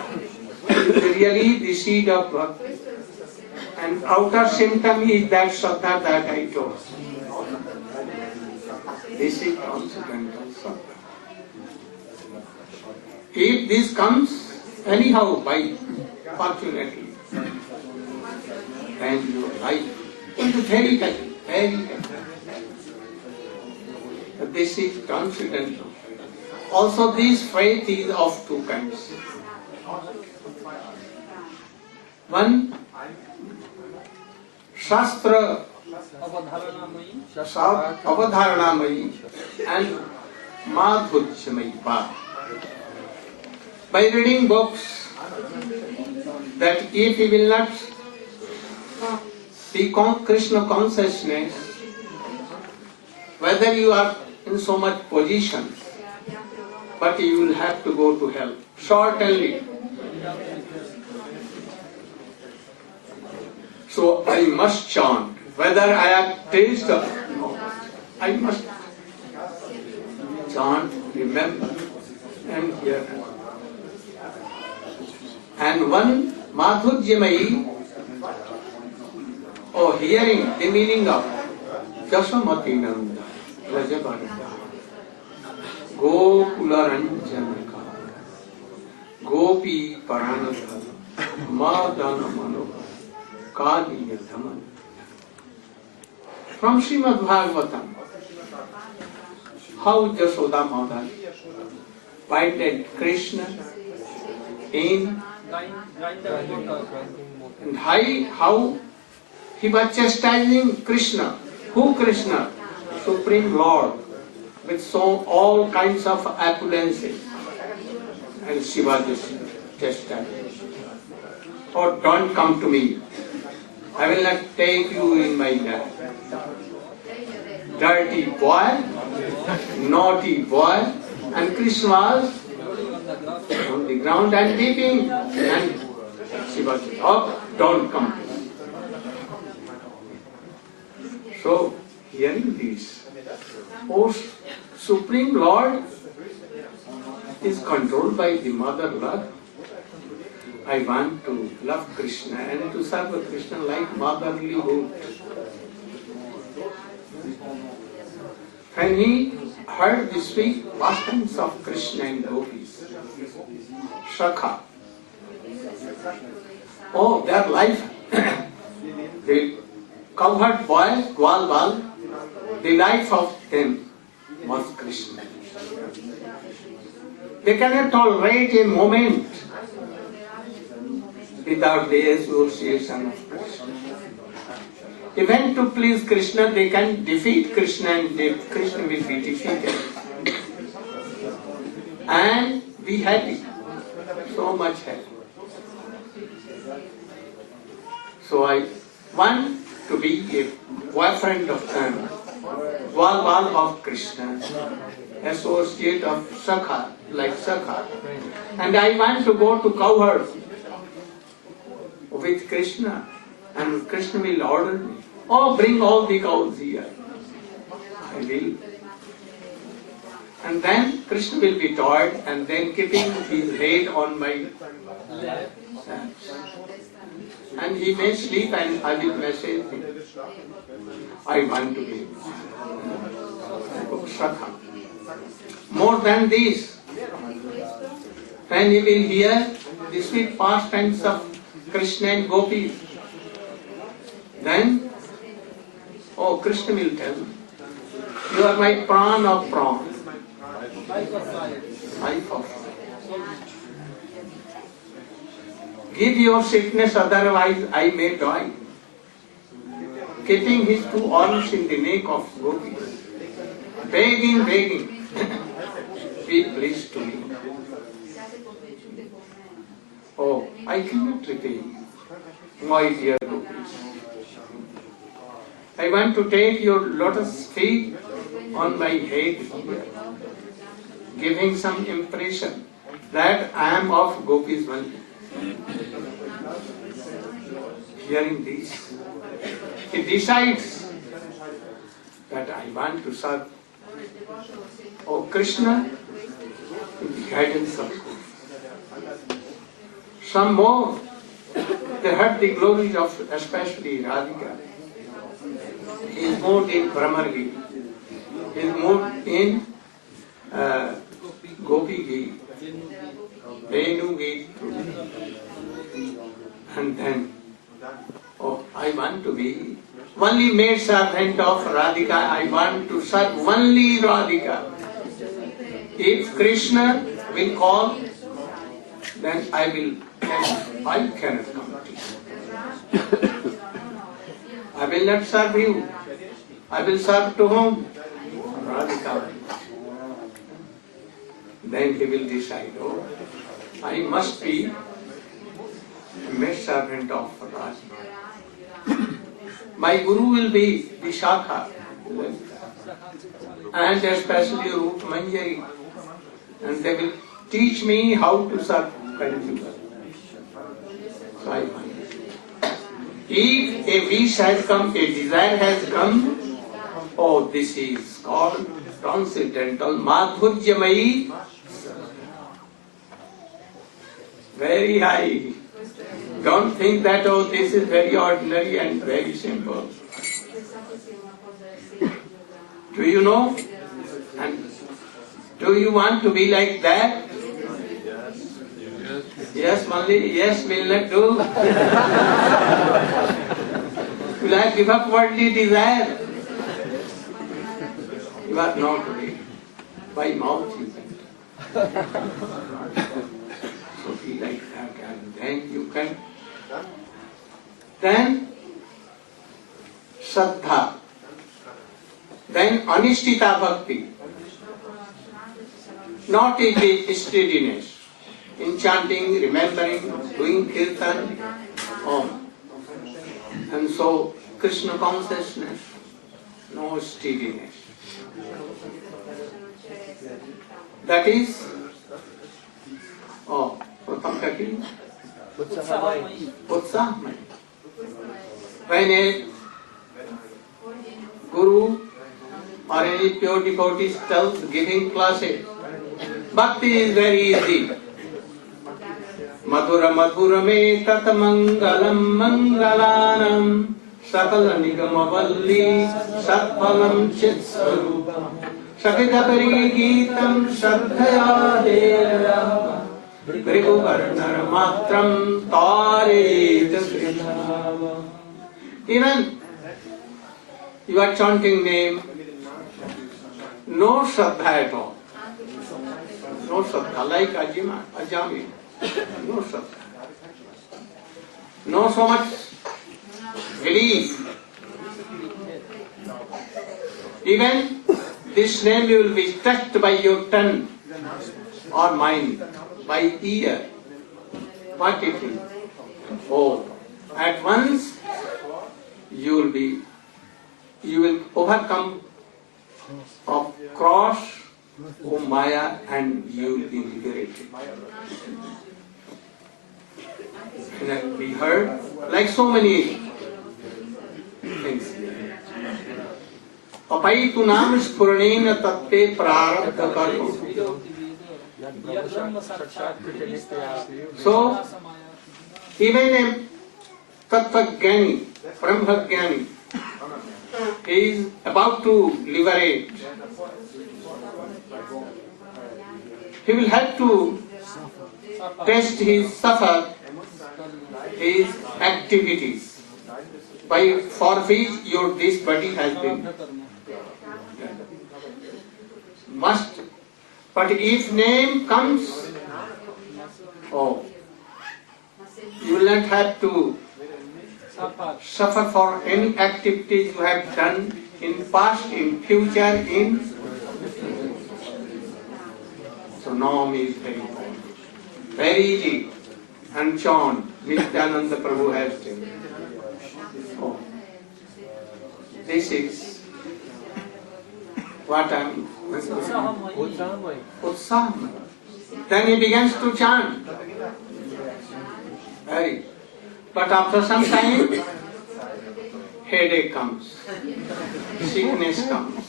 Really the seed of bhakti. And outer symptom is that saddha that I told. This is transcendental saddha. If this comes anyhow by fortunately, then your life is very happy, very happy. This is transcendental. Also this faith is of two kinds. One, Shastra, Avadharanamayi and Madhujyamayi. By reading books, that if you will not be Krishna consciousness, whether you are in so much position, but you will have to go to hell, certainly. So I must chant, whether I have taste or no, I must chant, remember, and hear. And one Madhujyamayi, hearing the meaning of Jasamati Nanda, Rajabharata, Gokula Ranjanaka, Gopi Paranadha, Madana Manoha, Kaliya Dhaman. From Srimad Bhagavatam, how Jasoda Mother binded Krishna in and how he was chastising Krishna. Who Krishna? Supreme Lord, with all kinds of opulences. And Shiva just chastising. Oh, don't come to me. I will not take you in my lap. Dirty boy, naughty boy, and Krishna was on the ground and weeping, and Shiva said, oh, don't come. So, hearing this, oh, Supreme Lord is controlled by the mother love. I want to love Krishna and to serve Krishna like motherly hood. When he heard the sweet pastimes of Krishna and gopis, Shakha, oh, their life, the cowherd boys, Gwal, the life of them was Krishna. They cannot tolerate a moment without the association of Krishna. Even to please Krishna, they can defeat Krishna and Krishna will be defeated. And be happy. So much happy. So I want to be a boyfriend of them, Gwal of Krishna, associate of Sakha, like Sakha. And I want to go to cowherd with Krishna, and Krishna will order me. Oh, bring all the cows here. I will. And then Krishna will be tired, and then keeping his head on my lap. And he may sleep, and I will message him. I want to be Sakha. More than this, when he will hear the sweet pastimes of Krishna and gopis, then, oh, Krishna will tell me, you are my pran of pran. Life of life. Give your sickness, otherwise I may die. keeping his two arms in the neck of gopis, begging, be pleased to me. Oh, I cannot repay you, my dear gopis. I want to take your lotus feet on my head here, giving some impression that I am of gopis only. Hearing this, he decides that I want to serve, oh Krishna, in the guidance of Gopis. Some more, they heard the glories of especially Radhika. He is moved in Brahmargi, he is moved in Gopi Gi, Venu Gi, and then, oh, I want to be only maid servant of Radhika. I want to serve only Radhika. If Krishna will call, then I cannot come to you. I will not serve you. I will serve to whom? Radhika. Then he will decide, oh, I must be a maid servant of Radhika. My guru will be Vishakha, and especially Rup Manjari, and they will teach me how to serve Kaljuga. So I find if a wish has come, a desire has come, oh, this is called transcendental Madhurjamayi, very high. Don't think that, oh, this is very ordinary and very simple. Do you know? And do you want to be like that? Yes, only yes will not do. Will I give up worldly desire? You are not ready. By mouth you can. So be like that, and then you can. Then Shraddha. Then Anishtita Bhakti. Not a steadiness in chanting, remembering, doing kirtan, and so Krishna consciousness, no steadiness. That is, Pratham Kaki, Utsahmai. When a guru or any pure devotee tells giving classes, bhakti is very easy. Madhura madhura me tat mangalam mangalanam sakala nigama valli satphalam chit sarupam sakitapari geetam shraddhaya devya Brigu varnar matram taret sridhava. Even you are chanting name, no shraddha at all. No shraddha, like Ajami. No shraddha. No so much belief. Even this name you will be touched by your tongue or mind, by ear. What it is? Oh, at once you will overcome of cross, oh Maya, and you will be liberated. And we heard like so many things. Apaitu nam spurnena tatte prarabdha karma. So, even a Tattvajnani, Brahmajnani, is about to liberate. He will have to test suffer his activities, for which this body has been must. But if name comes, oh, you will not have to Suffer for any activities you have done in past, in future, in. So Nam is very important. Very easy. And Chan, Nityananda Prabhu has taken. Oh. This is what I'm. Utsaham. Then he begins to chant. Very. But after some time, headache comes, sickness comes,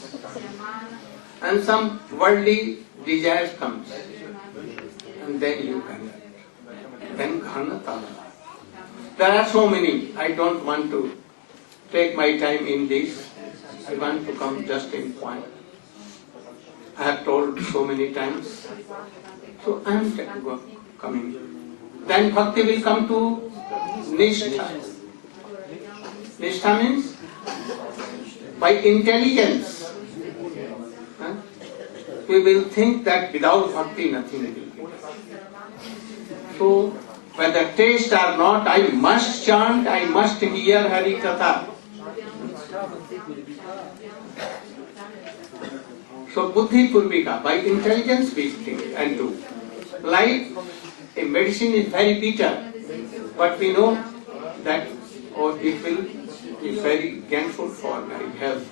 and some worldly desires comes, and then you can. Then Ghanatala. There are so many. I don't want to take my time in this. I want to come just in point. I have told so many times. So I am coming. Then bhakti will come to Nishtha. Nishtha means by intelligence. We will think that without bhakti nothing will be. So whether taste or not, I must chant, I must hear Hari Katha. So buddhi purvika, by intelligence we think and do. Like a medicine is very bitter, but we know that it will be very gainful for my health.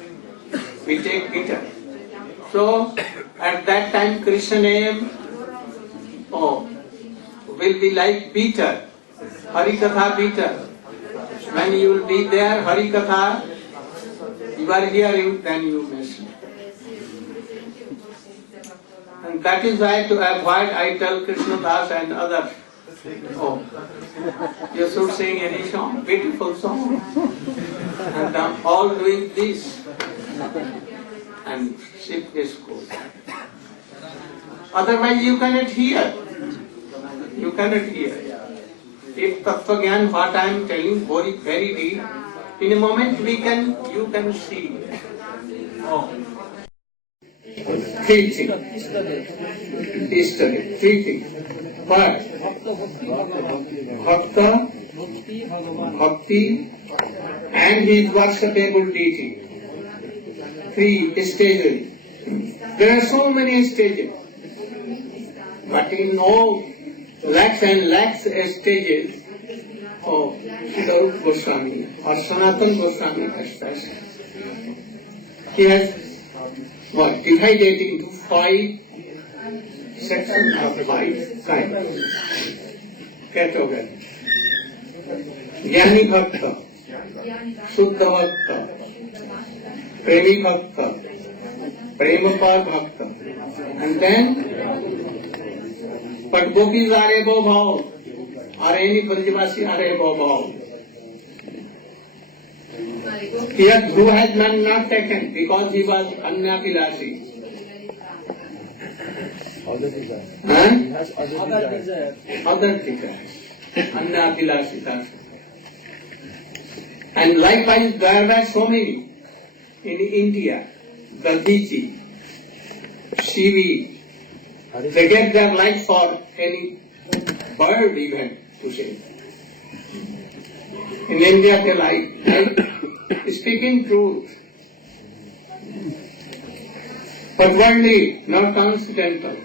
We take bitter. So at that time Krishna name will be like bitter, Hari Katha bitter. When you will be there, Hari Katha, you are hearing, then you may sleep. And that is why to avoid, I tell Krishna Das and others, you should sing any song, beautiful song. And I'm all doing this. And sickness goes. Otherwise you cannot hear. You cannot hear. If Tattva Gyan, what I am telling, very deep, in a moment you can see. Three things. Three things. First, Bhakta, Bhakti, and his worshipable deity. 3 stages. There are so many stages. But in all lakhs and lakhs stages of Sridhar Goswami or Sanatana Goswami especially, he has divided into 5 sections of 5 kinds. Categories. Jnani Bhakta, Shuddha Bhakta, Premi Bhakta, Premapar Bhakta, and then but gopis are above all, or any Brajvasi are above all. Here who has not taken because he was Annapilasi. Other desires. He has other desires. Other desires. Annapilasi. And likewise there were so many in India, Dadiji, Shivi. They gave their life for any bird even to say. In India they like speaking truth. But worldly, not transcendental.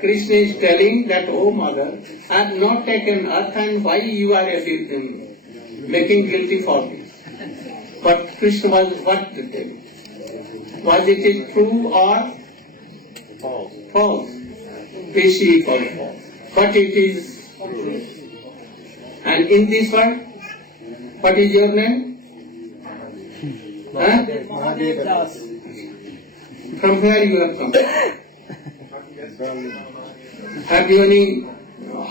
Krishna is telling that, oh mother, I have not taken earth and why you are making guilty for this. But Krishna was what to tell? Was it true or false? False. We see for false. But it is true. And in this world, what is your name? From where you have come? Have you any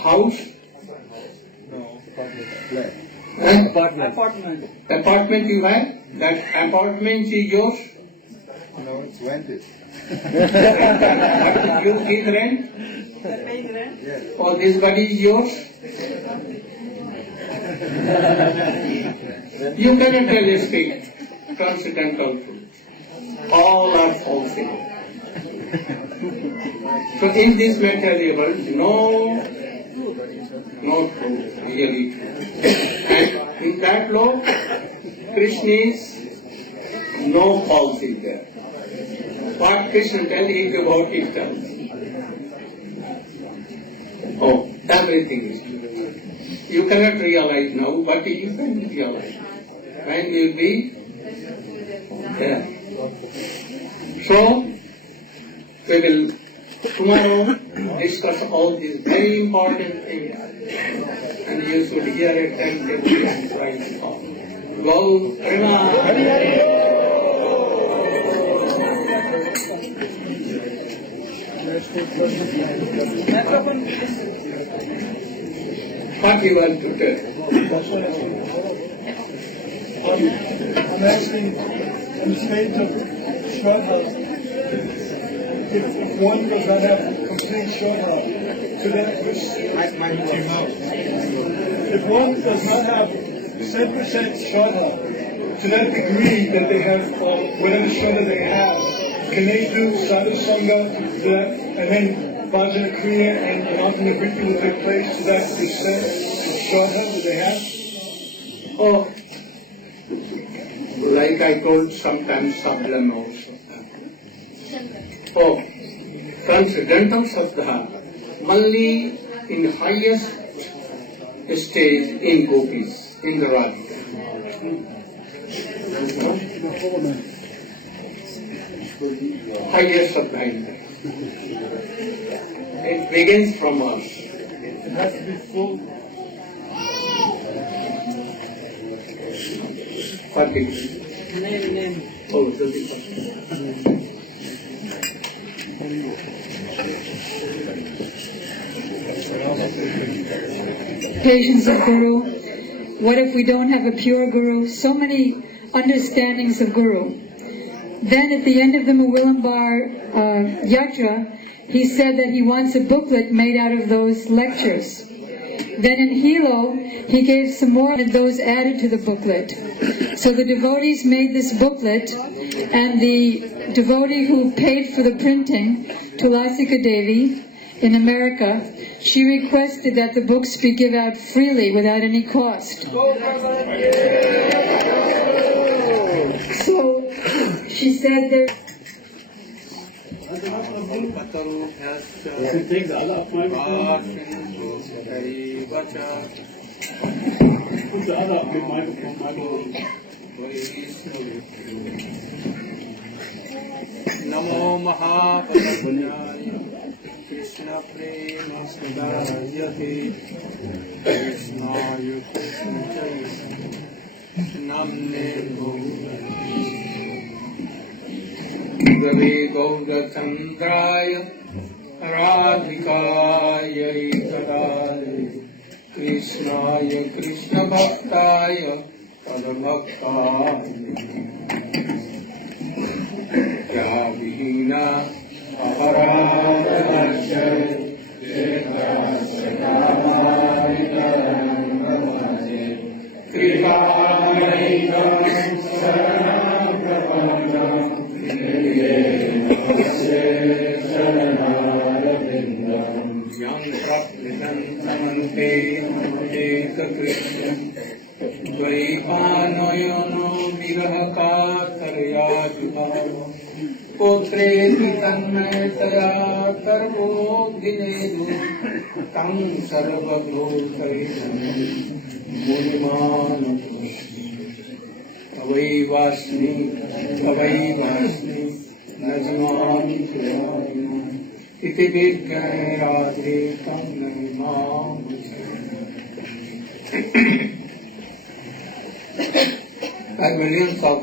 house? No, apartment. Apartment. Apartment you have? That apartment is yours? No, it's rented. But you give rent? Yes. Or this body is yours? You cannot tell a speak transcendental truth. All are falsified. So in this material world, not true, really true. And in that law, Krishna is no false is there. What Krishna tells is about it tells. Oh, everything is true. You cannot realize now, but you can realize when you will be there. So, we will tomorrow discuss all these very important things, and you should hear it attentively and try to follow. Go, what you want to tell? I'm asking, in the state of Shraddha, if one does not have complete Shraddha, to that if one does not have 10% Shraddha, to that degree that they have whatever Shraddha they have, can they do sadhu sangha to that, and then bhajana kriya and alternate ritual will take place to that percent of Shraddha that they have? Oh, like I told sometimes Sablam also. Oh, transcendental Sabdha, only in highest stage in gopis, in the Radhika. Highest Sabdha in there. It begins from us. It has to be full. Patience of Guru. What if we don't have a pure Guru? So many understandings of Guru. Then at the end of the Mugulambar Yatra, he said that he wants a booklet made out of those lectures. Then in Hilo, he gave some more of those added to the booklet. So the devotees made this booklet, and the devotee who paid for the printing, Tulasika Devi, in America, she requested that the books be given out freely without any cost. So she said that Namo Mahaprabhunaya Krishna Prema Sudharayati Krishnaya Krishna Chaitanya Namne Gave Gaurachandraya Radhikaya Hikadaya Krishnaya Krishna Bhaktaya Padabhaktaya Yavihina Aparadasya Kripalayam Saranam Prapannam Yang Prapnikantamante Eka Krishna Dvaipanoyono Virahakatarayajubhava Potreti Tanmayataya Karvodhinedu Tam Sarvabhutaitam Munimanam Avai Vasni Najmani Kriyayam Iti Vidyane Radhe Tam Naimam Like millions of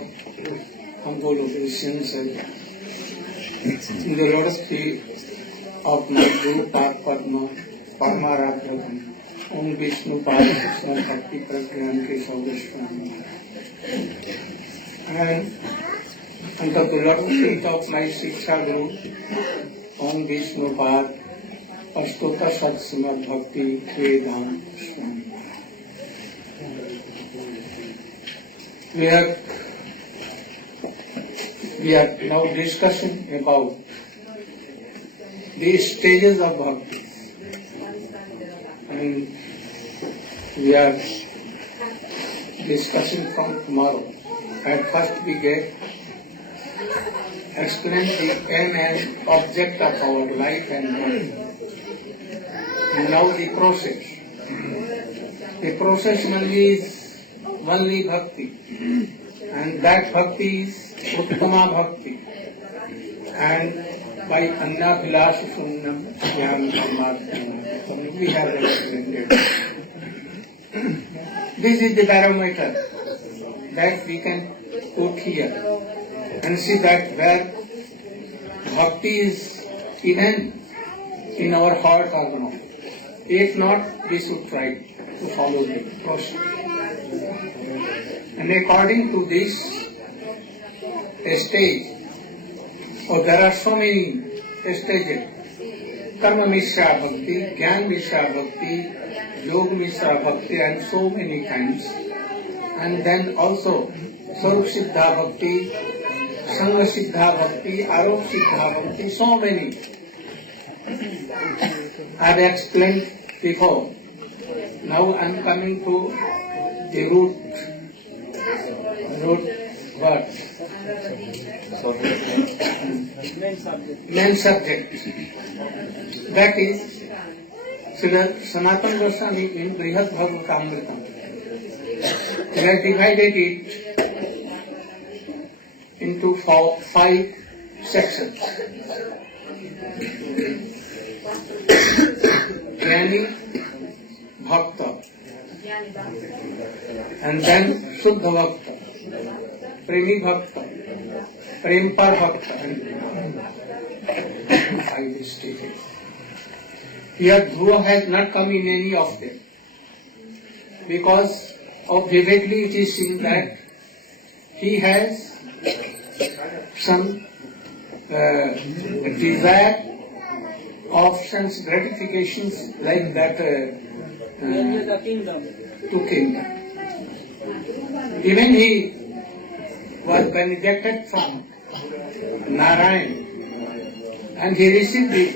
humble Christians in the lotus feet of my Guru Padma Paramaradham Om Vishnu Padma Bhakti Pragyan Keshav Swami. And under the lotus feet of my Shiksha Guru Om Vishnu Pad Ashtota Sat Srimad Bhakti Vedanta Swami. We are now discussing about the stages of bhakti. And we are discussing from tomorrow. At first we explain the aim and object of our life and work. And now the process. The process only bhakti. And that bhakti is Uttama Bhakti. And by Anna Vilas Sunnam Jnana Samadhi we have explained it. This is the barometer that we can put here and see that where bhakti is even in our heart or not. If not, we should try to follow the process. And according to this stage, there are so many stages. Karma Mishra Bhakti, Gyan Mishra Bhakti, Yoga Mishra Bhakti, and so many kinds. And then also Swarup Siddha Bhakti, Sangha Siddha Bhakti, Arop Siddha Bhakti, so many. I have explained before. Now I am coming to the root word. Main subject. That is Srila Sanatana Goswami in Brihad Bhagavatamritam. He has divided it into 5 sections. Jnani, Bhakta, and then Shuddha Bhakta, Premi Bhakta, Prempar Bhakta, and 5 stages. Here Dhruva has not come in any of them, because of vividly it is seen that he has some desire of sense gratifications like that the kingdom. to kingdom. Even he was benedicted from Narayana and he received it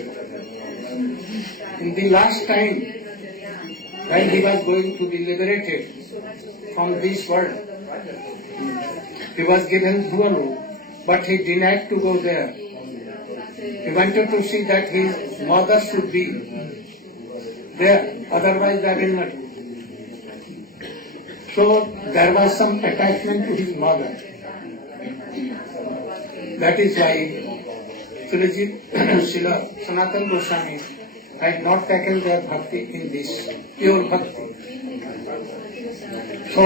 in the last time when he was going to be liberated from this world. He was given Dhruva, but he denied to go there. He wanted to see that his mother should be there, otherwise I will not. So there was some attachment to his mother. That is why Srila Sanatana Goswami had not taken their bhakti in this pure bhakti. So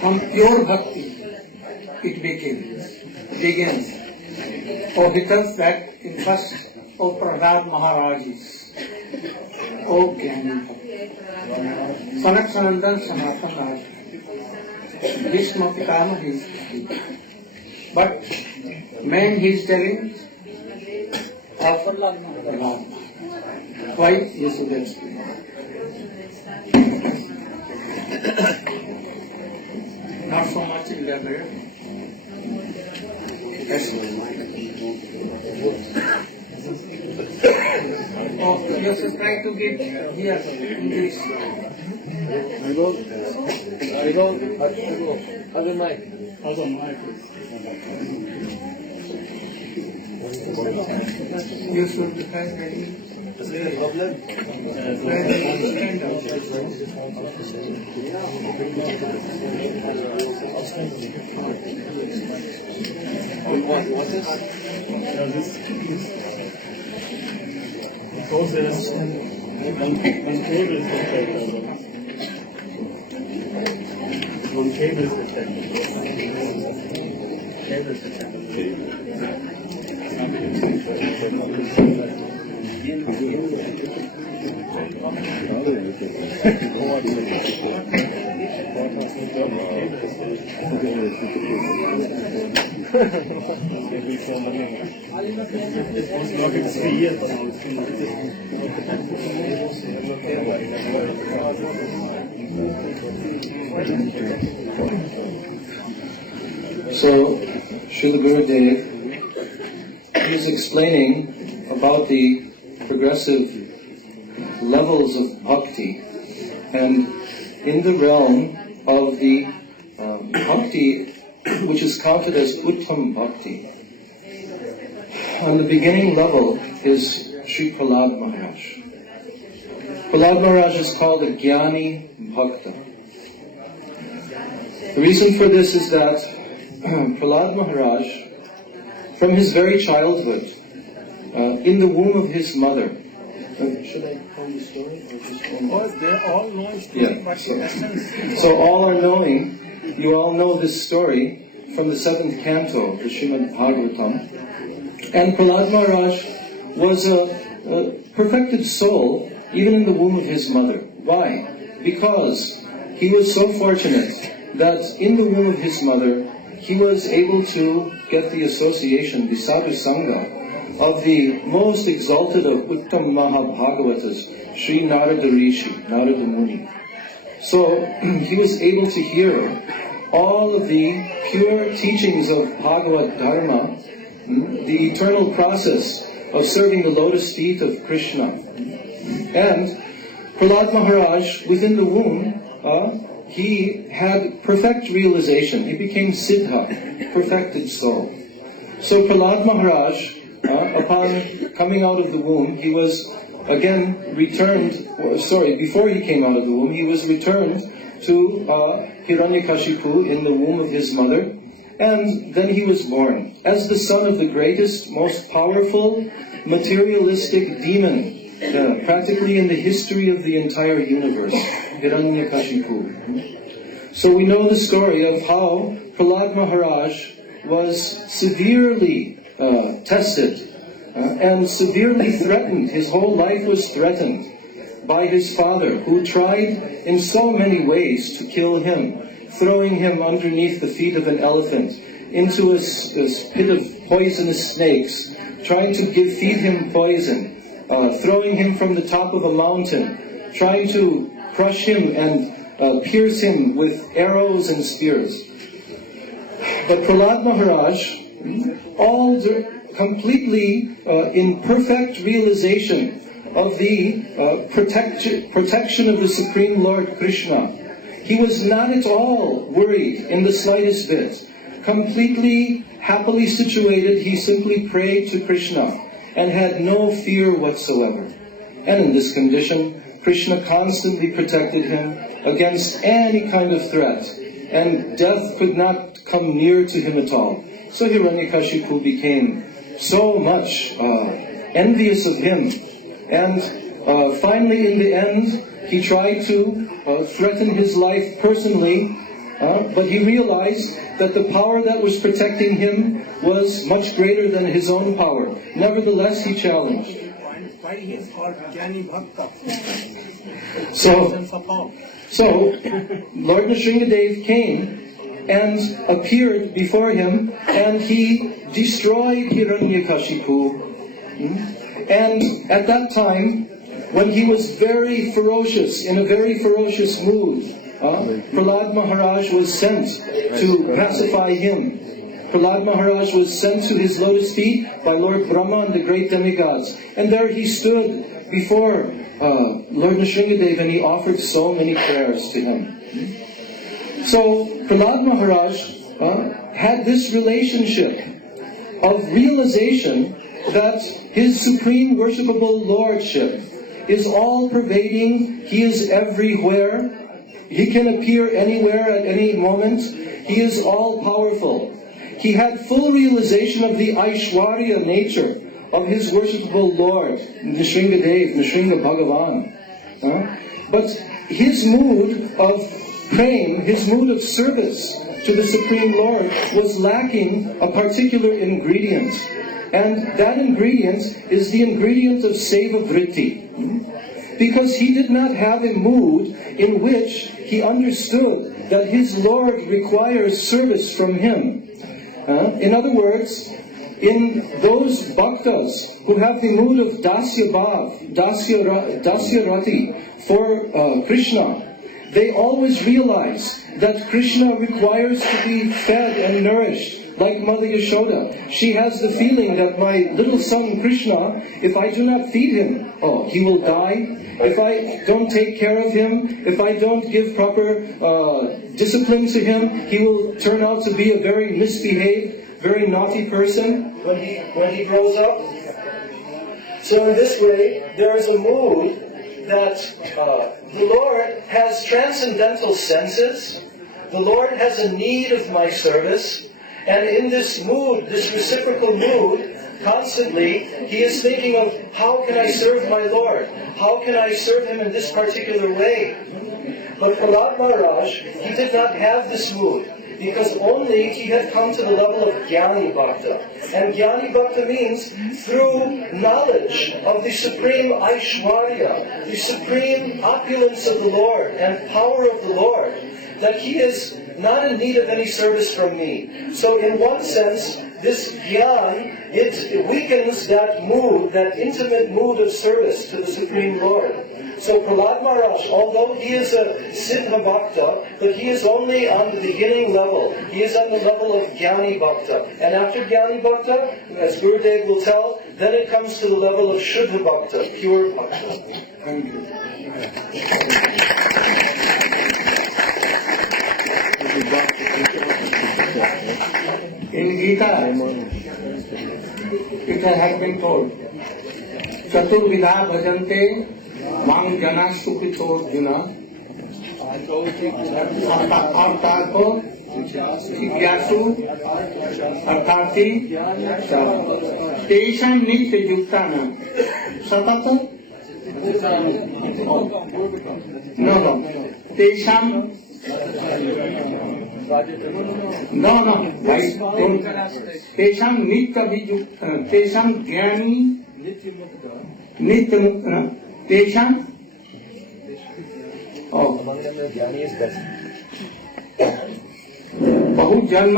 from pure bhakti it begins. Oh, he tells that in first, O Prahlad Maharaj is, O Jnani Bhakti, Sanak Sanandan Sanatana Raj, Bhishma Pitama is, but main he is telling of Lord. Why? You should explain. Not so much in their prayer. Yes. Oh, you should try to get here in this. Other mic. You should have ready. So, Srila Gurudev is explaining about the progressive levels of bhakti, and in the realm of the bhakti, which is counted as Uttam Bhakti. On the beginning level is Sri Prahlad Maharaj. Prahlad Maharaj is called a Jnani Bhakta. The reason for this is that Prahlad Maharaj, from his very childhood, in the womb of his mother, should I tell the story? Or just They all know story, yeah, so all are knowing, you all know this story from the 7th canto of the Srimad Bhagavatam. And Prahlad Maharaj was a perfected soul even in the womb of his mother. Why? Because he was so fortunate that in the womb of his mother he was able to get the association, the sadhu sangha, of the most exalted of Uttam Mahabhagavatas, Sri Narada Rishi, Narada Muni. So he was able to hear all of the pure teachings of Bhagavad Dharma, the eternal process of serving the lotus feet of Krishna. And Prahlad Maharaj, within the womb, he had perfect realization. He became Siddha, perfected soul. So Prahlad Maharaj, upon coming out of the womb, he was again returned, before he came out of the womb, he was returned to Hiranyakashipu in the womb of his mother, and then he was born as the son of the greatest, most powerful, materialistic demon, practically in the history of the entire universe, Hiranyakashipu. So we know the story of how Prahlad Maharaj was severely tested and severely threatened. His whole life was threatened by his father, who tried in so many ways to kill him, throwing him underneath the feet of an elephant into a pit of poisonous snakes, trying to feed him poison, throwing him from the top of a mountain, trying to crush him and pierce him with arrows and spears. But Prahlad Maharaj, all completely in perfect realization of the protection of the Supreme Lord Krishna, he was not at all worried in the slightest bit. Completely happily situated, he simply prayed to Krishna and had no fear whatsoever. And in this condition, Krishna constantly protected him against any kind of threat, and death could not come near to him at all. So Hiranyakashipu became so much envious of him, and finally in the end he tried to threaten his life personally, but he realized that the power that was protecting him was much greater than his own power. Nevertheless, he challenged. Why he is called Jnani Bhakta? So Lord Nrsingadev came and appeared before him, and he destroyed Hiranyakashipu. And at that time, when he was very ferocious, in a very ferocious mood, Prahlad Maharaj was sent to pacify him. Prahlad Maharaj was sent to his lotus feet by Lord Brahma and the great demigods. And there he stood before Lord Nrsingadev, and he offered so many prayers to him. So Prahlad Maharaj had this relationship of realization that his supreme worshipable lordship is all-pervading. He is everywhere. He can appear anywhere at any moment. He is all-powerful. He had full realization of the Aishwarya nature of his worshipable Lord, Nrsingadev, Nrsinga Bhagavan. But his mood of praying, his mood of service to the Supreme Lord was lacking a particular ingredient. And that ingredient is the ingredient of seva vritti. Because he did not have a mood in which he understood that his Lord requires service from him. In other words, in those bhaktas who have the mood of dasya bhav, dasya rati for Krishna, they always realize that Krishna requires to be fed and nourished like Mother Yashoda. She has the feeling that my little son Krishna, if I do not feed him, he will die. If I don't take care of him, if I don't give proper discipline to him, he will turn out to be a very misbehaved, very naughty person when he grows up. So in this way, there is a mood that the Lord has transcendental senses. The Lord has a need of my service. And in this mood, this reciprocal mood, constantly, he is thinking of, how can I serve my Lord? How can I serve him in this particular way? But Prahlad Maharaj, he did not have this mood, because only he had come to the level of Jnani Bhakta. And Jnani Bhakta means through knowledge of the supreme Aishwarya, the supreme opulence of the Lord and power of the Lord, that he is not in need of any service from me. So in one sense, this Jnana, it weakens that mood, that intimate mood of service to the Supreme Lord. So Prahlad Maharaj, although he is a Siddha Bhakta, but he is only on the beginning level. He is on the level of Jnani Bhakta. And after Jnani Bhakta, as Gurudev will tell, then it comes to the level of Shuddha Bhakta, pure Bhakta. Thank you. In Gita, it has been told, Chaturvidha bhajante mang jana sukhito juna अर्थात को जिज्ञासु अर्थार्थी तेषां नित्य युक्तानां सतत तेषां तेषां नित्य तेषां ज्ञानी नित्य तेषां बहु जन्म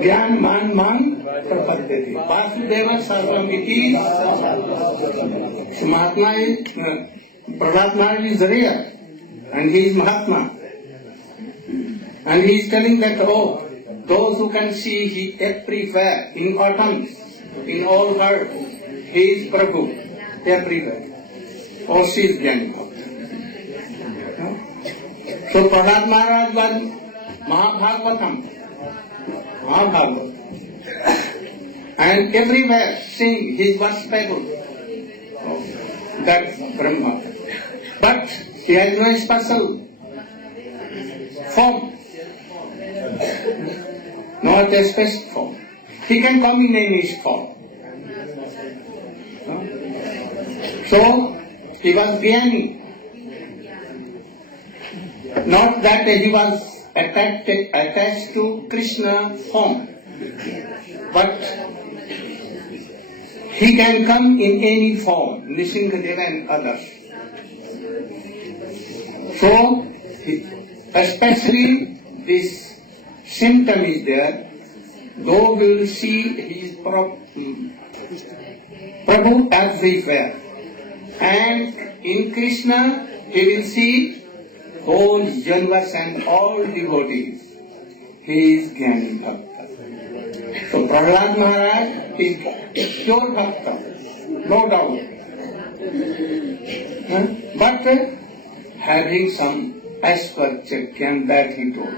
ज्ञान मान मान प्रपद्यते थे वासुदेव सर्वमिति महात्मा Prahlad Maharaj is there and he is Mahatma and he is telling that those who can see he everywhere in atoms in all world he is Prabhu everywhere she is Jnani. So Prahlad Maharaj was Mahabhagavatam and everywhere seeing he is worshipable that Brahma. But he has no special form, not a special form. He can come in any form. So he was Jnani. Not that he was attached to Krishna form, but he can come in any form, Nishingadeva and others. So, especially this symptom is there, though we will see his Prabhu everywhere. And in Krishna, he will see whole universe and all devotees. He is Jnani Bhakta. So Prahlad Maharaj is pure Bhakta, no doubt. But having some aspiration that he told.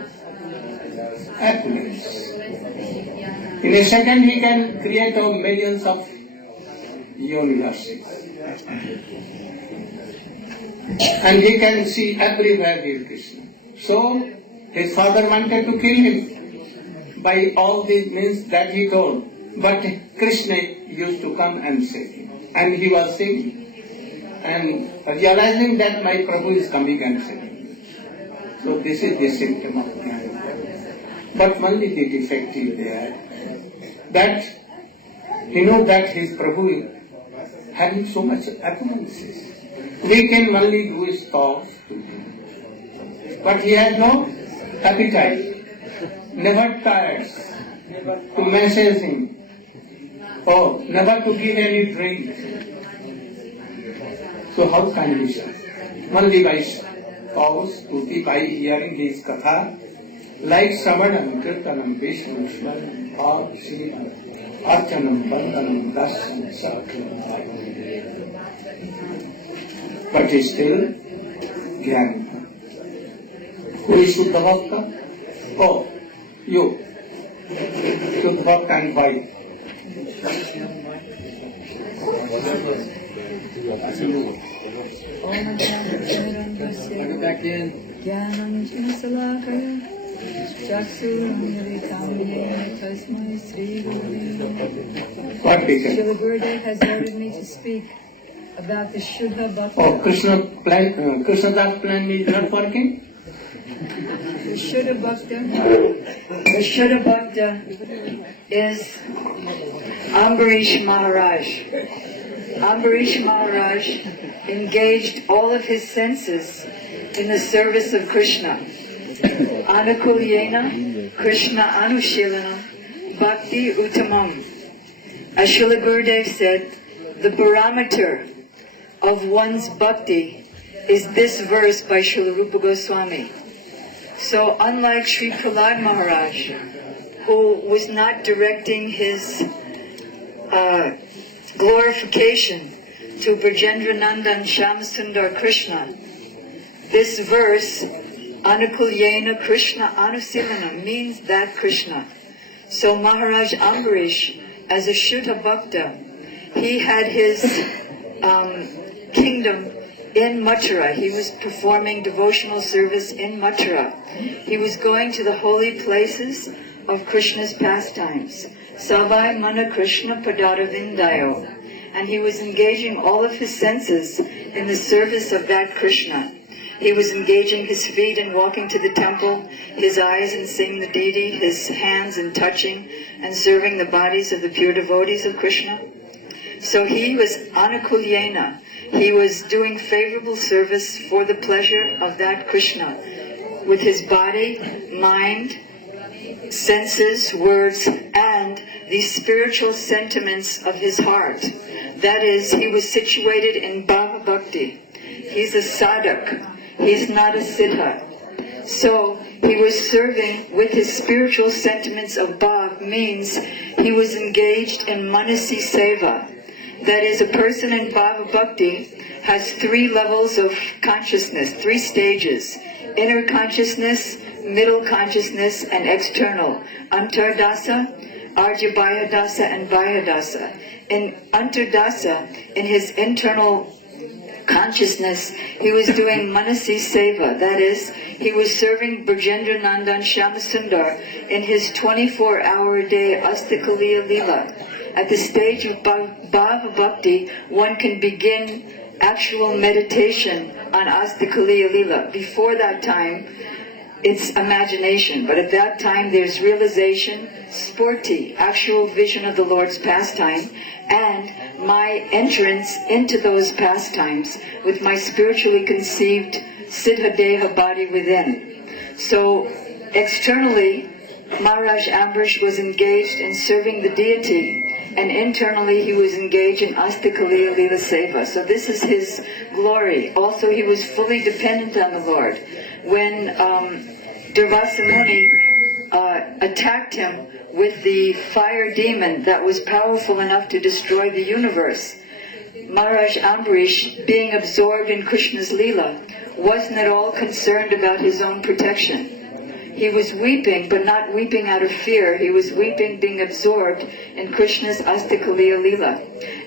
Happiness. In a second he can create millions of universes. And he can see everywhere Hare Krishna. So his father wanted to kill him by all these means that he told. But Krishna used to come and save him. And he was saved. And realizing that my Prabhu is coming and saving me. So this is the symptom of Jnana. But only the defect is there, that he knows that his Prabhu is having so much appearances. We can only do his cause to him. But he has no appetite, never tires to message him, or never to give any drink. So how can we serve? Only by cause, by hearing his katha, like Samanam, Kirtanam, Vishnu, Smaranam, Bhav, Sriman, Archanam, Bandhanam, Darshan, Sakram. But he's still Jnani. Who is Shuddha Bhakta? Oh, you. Shuddha Bhakta and wife. Back in. What speaker? Srila Gurudev has ordered me to speak about the Shuddha Bhakta. Oh, Krishnadas plan is not working? The Shuddha Bhakta is Ambarish Maharaj. Ambarish Maharaj engaged all of his senses in the service of Krishna. Anukulyena Krishna Anushilanam Bhakti Uttamam. As Srila Gurudev said, the barometer of one's bhakti is this verse by Srila Rupa Goswami. So unlike Sri Prahlad Maharaj, who was not directing his glorification to Brajendra Nandan Shyamsundar Krishna, this verse, Anukulyena Krishna Anusilanam, means that Krishna. So Maharaj Ambarish, as a Shuddha Bhakta, he had his kingdom in Mathura. He was performing devotional service in Mathura. He was going to the holy places of Krishna's pastimes. Savai Mana Krishna Padaravindayo. And he was engaging all of his senses in the service of that Krishna. He was engaging his feet in walking to the temple, his eyes in seeing the deity, his hands in touching and serving the bodies of the pure devotees of Krishna. So he was Anukulyena. He was doing favorable service for the pleasure of that Krishna with his body, mind, senses, words, and the spiritual sentiments of his heart. That is, he was situated in Bhava Bhakti. He's a sadhak. He's not a siddha. So he was serving with his spiritual sentiments of bhav, means he was engaged in manasi seva. That is, a person in Bhava Bhakti has 3 levels of consciousness, 3 stages: inner consciousness, middle consciousness, and external. Antardasa, Arjabhayadasa, and Bhayadasa. In Antardasa, in his internal consciousness, he was doing manasi seva. That is, he was serving Brajendra Nandan Shyamsundar in his 24-hour-a-day Astakaliya Leela. At the stage of Bhava Bhakti, one can begin actual meditation on Astakaliya Leela. Before that time, it's imagination, but at that time there's realization, sporti, actual vision of the Lord's pastime, and my entrance into those pastimes with my spiritually conceived Siddha Deha body within. So externally, Maharaj Ambarish was engaged in serving the deity, and internally he was engaged in Astakaliya Leela Seva. So this is his glory. Also, he was fully dependent on the Lord. When Durvasa Muni attacked him with the fire demon that was powerful enough to destroy the universe, Maharaj Ambarish, being absorbed in Krishna's Leela, wasn't at all concerned about his own protection. He was weeping, but not weeping out of fear. He was weeping, being absorbed in Krishna's Astakaliya Leela.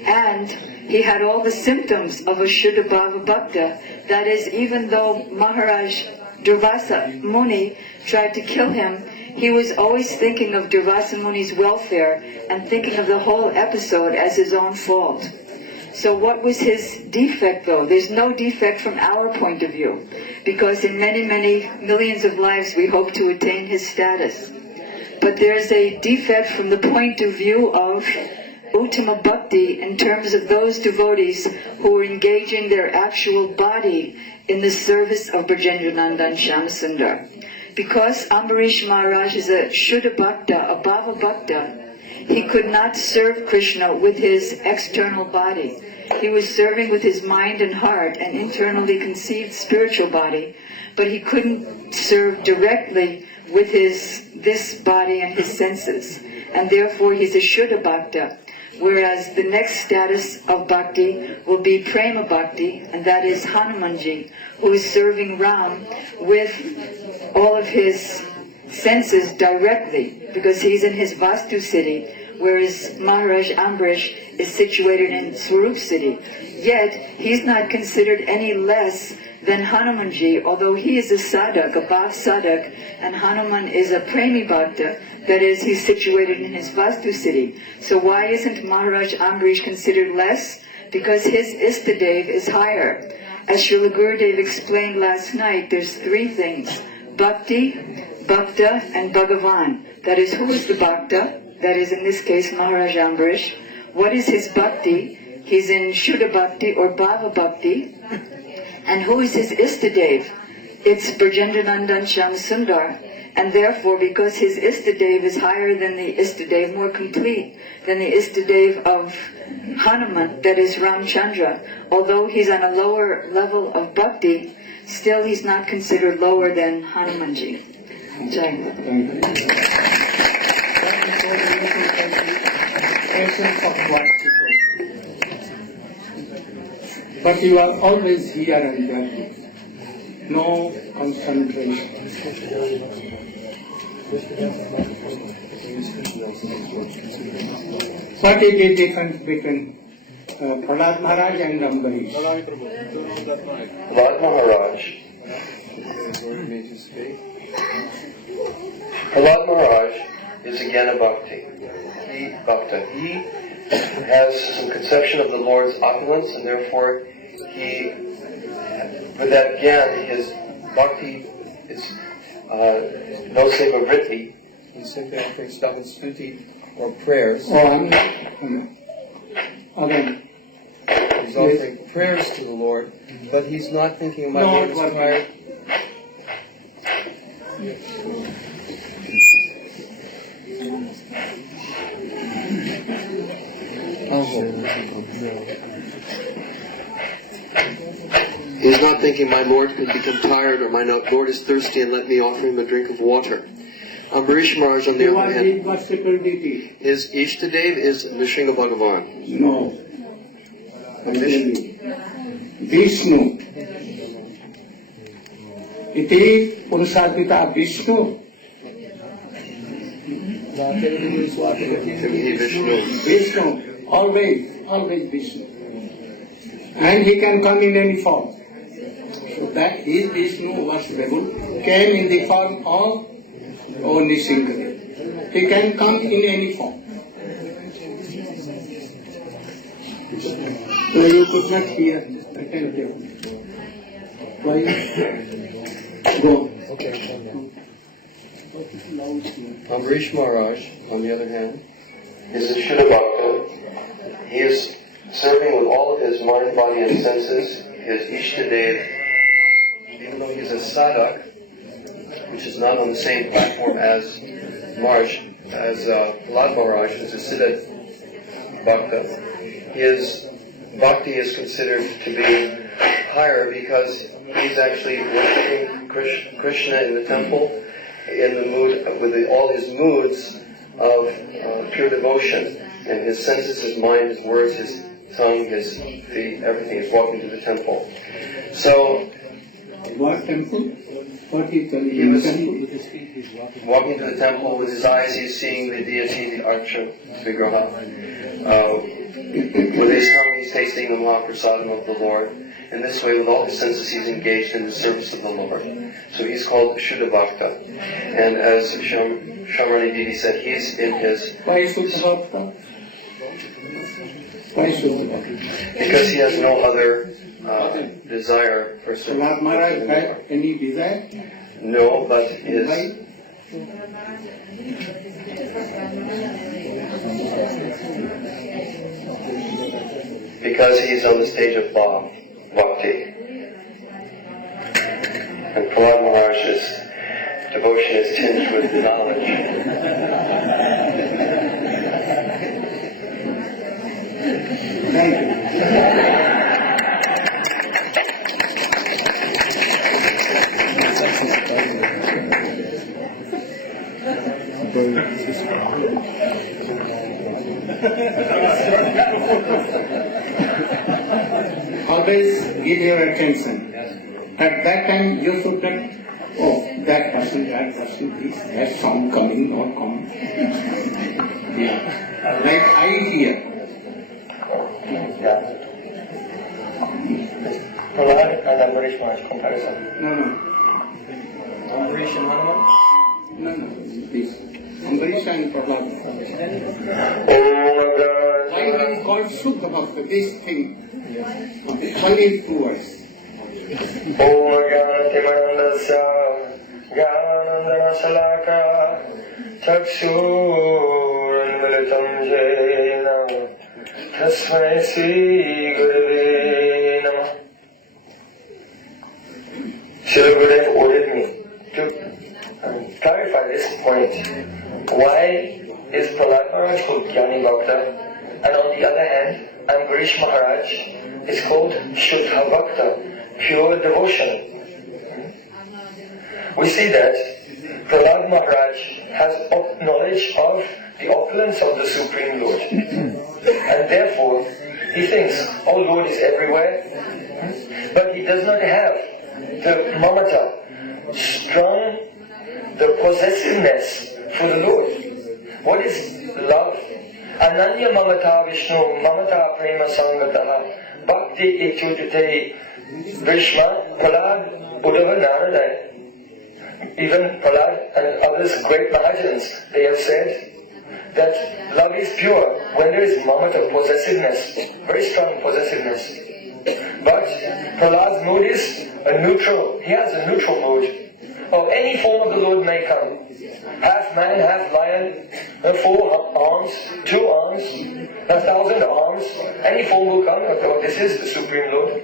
And he had all the symptoms of a Shuddha Bhava Bhakta. That is, even though Maharaj Durvasa Muni tried to kill him, he was always thinking of Durvasa Muni's welfare and thinking of the whole episode as his own fault. So what was his defect, though? There's no defect from our point of view, because in many, many millions of lives we hope to attain his status. But there's a defect from the point of view of Uttama Bhakti, in terms of those devotees who are engaging their actual body in the service of Brajendra Nandan Shyamsundar. Because Ambarish Maharaj is a Shuddha Bhakta, a Bhava Bhakta, he could not serve Krishna with his external body. He was serving with his mind and heart, an internally conceived spiritual body, but he couldn't serve directly with this body and his senses, and therefore he's a Shuddha Bhakta. Whereas the next status of bhakti will be prema bhakti, and that is Hanumanji, who is serving Ram with all of his senses directly, because he's in his Vastu city, whereas Maharaj Ambrish is situated in Swarup city. Yet, he's not considered any less than Hanumanji, although he is a sadhak, a bhav sadhak, and Hanuman is a premi bhakta, that is, he's situated in his Vastu city. So why isn't Maharaj Ambrish considered less? Because his Istadev is higher. As Srila Gurudev explained last night, there's three things: Bhakti, Bhakta, and Bhagavan. That is, who is the Bhakta? That is, in this case, Maharaj Ambrish. What is his Bhakti? He's in Shuddha Bhakti or Bhava Bhakti. And who is his Istadev? It's Brajendranandan Shyam Sundar. And therefore, because his Istadev is higher than the Istadev, more complete than the Istadev of Hanuman, that is Ramchandra, although he's on a lower level of bhakti, still he's not considered lower than Hanumanji. Jai. But you are always here and there. No concentration. What is the difference between Prahlad Maharaj and Ambarish? Prahlad Maharaj is again a bhakta. He has some conception of the Lord's opulence, and therefore with that again, his bhakti is no seva vritti. He simply offers double stuti or prayers. Again. He's offering prayers to the Lord, but he's not thinking, my Lord is tired. He's not thinking, my Lord could become tired, or my Lord is thirsty and let me offer him a drink of water. Ambarish Maharaj, on the other hand, his Ishtadev is Nrsimha Bhagavan. No. Vishnu. Iti Purusharpita Vishnu. Vishnu. Always Vishnu. And he can come in any form. So that his Vishnu worshipable came in the form of Nishingadev. He can come in any form. So you could not hear attentively. Go. Ambarish Maharaj, on the other hand, is a Shuddha Bhakta. He is serving with all of his mind, body, and senses, his Ishtadev, even though he's a sadhak, which is not on the same platform as Prahlad Maharaj, who's a Siddha Bhakta. His bhakti is considered to be higher because he's actually worshiping Krishna in the temple in the mood with all his moods of pure devotion, and his senses, his mind, his words, his tongue, his feet, everything is walking to the temple. So, what temple? What is the he was walking to the temple with his eyes. He's seeing the deity, the Archa Vigraha. With his tongue, he's tasting the Mahaprasadam of the Lord. In this way, with all his senses, he's engaged in the service of the Lord. So he's called Shuddha Bhakta. And as Shamarani Didi said, he's in his... Why Shuddha Bhakta? Why Shuddha Bhakta? Because he has no other desire for service. Prahlad Maharaj had any desire? No, but his... Because he's on the stage of bhakti. And Prahlad Maharaj's devotion is tinged with knowledge. Thank you. Always give your attention. At that time you should not, oh, that person, this, that sound coming or coming. Yeah. Like I hear. Yeah. Prahlad and Ambarish Maharaj comparison. No. Ambarish and Hanuman? No. This. Ambarish and Prahlad. Why it is called Shuddha Bhakta, this thing. Only 2 words. Om Gyanatimanandasya Gyanandana Salaka Chakshurunmilitam Jena Tasmai Sri Gurave Namah. Srila Gurudev ordered me to clarify this point. Why is Prahlad Maharaj called Gyani Bhakta, and on the other hand, Ambarish Maharaj is called Shuddha Bhakta, pure devotion? We see that Prahlad Maharaj has knowledge of the opulence of the Supreme Lord. And therefore, he thinks, oh, Lord is everywhere. But he does not have the mamata, strong, the possessiveness for the Lord. What is love? Ananya mamata Vishnu, mamata prema sangataha, bhakti ityudite Vrishma, Prahlad, Uddhava, Narayana. Even Prahlad and others, great Mahajans, they have said that love is pure when there is mamata, possessiveness, very strong possessiveness. But Prahlad's mood is a neutral. He has a neutral mood. Or any form of the Lord may come. Half man, half lion, 4 arms, 2 arms, 1,000 arms. Any form will come. Oh, this is the Supreme Lord.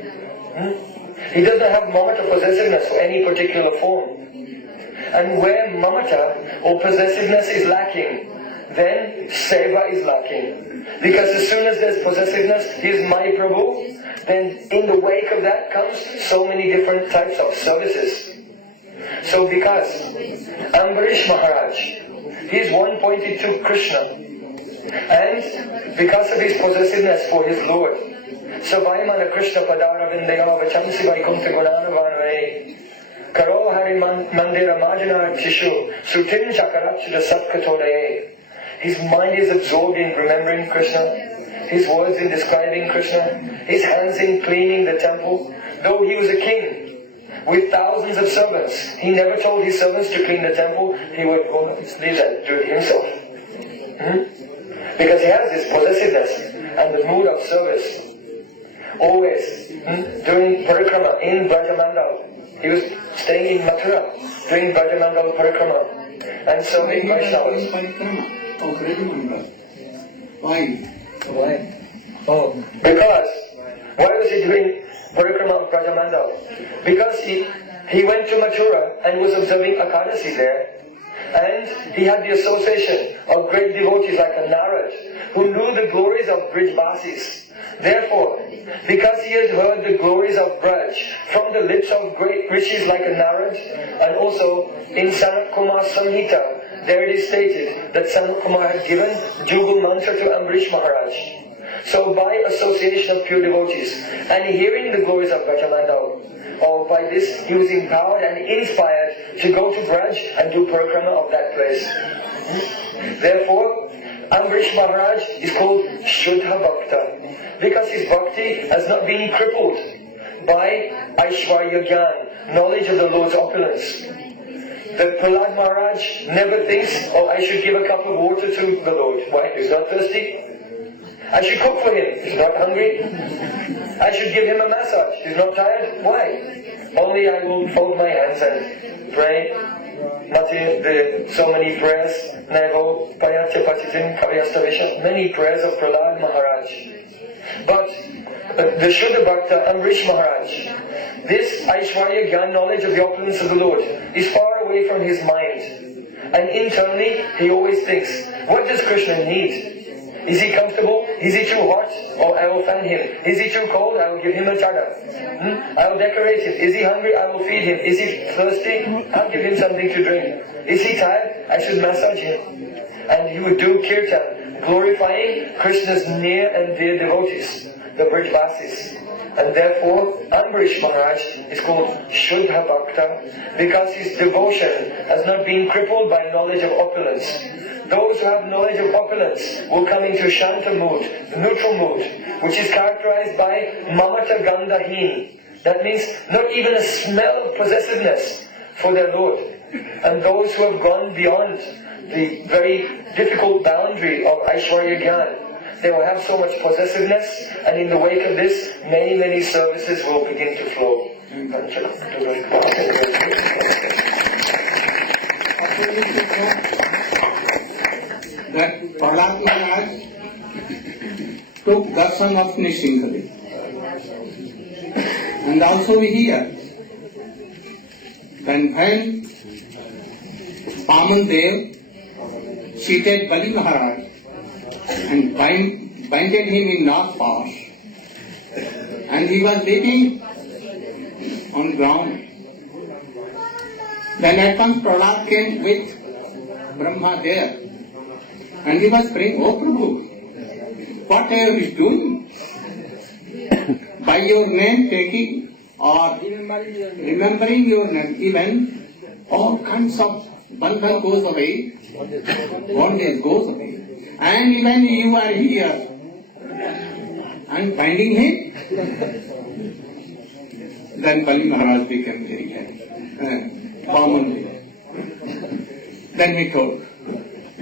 He does not have mamata, possessiveness for any particular form. And where mamata or possessiveness is lacking, then seva is lacking. Because as soon as there's possessiveness, he is my Prabhu, then in the wake of that comes so many different types of services. So because Ambarish Maharaj, he is one pointed to Krishna, and because of his possessiveness for his Lord, so Vaimana Krishna Padara Vindaya Vachansi Vaikunta Gunana Vanve Karo Hari Mandira Majana Chishu Sutin Chakarachita Satkatode. His mind is absorbed in remembering Krishna, his words in describing Krishna, his hands in cleaning the temple. Though he was a king with thousands of servants, he never told his servants to clean the temple. He would go leave that, do it himself. Because he has this possessiveness and the mood of service. Always doing parikrama in Brajamandal. He was staying in Mathura doing Brajamandal parikrama and serving Vaishnavas. Why? Oh, because why was he doing parikrama of Brajamandal? Because he went to Mathura and was observing Ekadasi there. And he had the association of great devotees like a Narad, who knew the glories of Brijvasis. Therefore, because he had heard the glories of Braj from the lips of great rishis like a Narad, and also in Sanat Kumar Samhita, there it is stated that Sanat Kumar had given Jugal Mantra to Ambarish Maharaj. So by association of pure devotees, and hearing the glories of Brajamandal, by this he was empowered and inspired to go to Braj and do parikrama of that place. Therefore, Ambarish Maharaj is called Shuddha Bhakta, because his bhakti has not been crippled by Aishwarya Gyan, knowledge of the Lord's opulence. That Prahlad Maharaj never thinks, I should give a cup of water to the Lord. Why? He's not thirsty. I should cook for him. He's not hungry. I should give him a massage. He's not tired. Why? Only I will fold my hands and pray. So many prayers. Many prayers of Prahlad Maharaj. But the Shuddha Bhakta Ambarish Maharaj, this Aishwarya Gyan, knowledge of the opulence of the Lord, is far away from his mind. And internally, he always thinks, what does Krishna need? Is he comfortable? Is he too hot? I will fan him. Is he too cold? I will give him a chadar. I will decorate him. Is he hungry? I will feed him. Is he thirsty? I'll give him something to drink. Is he tired? I should massage him. and he would do kirtan, glorifying Krishna's near and dear devotees, the Brajvasis. And therefore, Ambarish Maharaj is called Shuddha Bhakta because his devotion has not been crippled by knowledge of opulence. Those who have knowledge of opulence will come into Shanta mood, neutral mood, which is characterized by Mamata Gandhahin. That means not even a smell of possessiveness for their Lord. And those who have gone beyond the very difficult boundary of Aishwarya Gyan, they will have so much possessiveness, and in the wake of this, many services will begin to flow. That Prahlad Maharaj took darshan of Nishinghali. And also here, when Paman Dev seated Bali Maharaj and binded him in North Pass, and he was sleeping on ground. Then at once Prahlad came with Brahma there, and he was praying, "Oh Prabhu, what are you doing? By your name taking or remembering your name, even all kinds of bandhan goes away, bondage goes away. And even you are here and finding him." Then Bali Maharaj became very happy. Then he told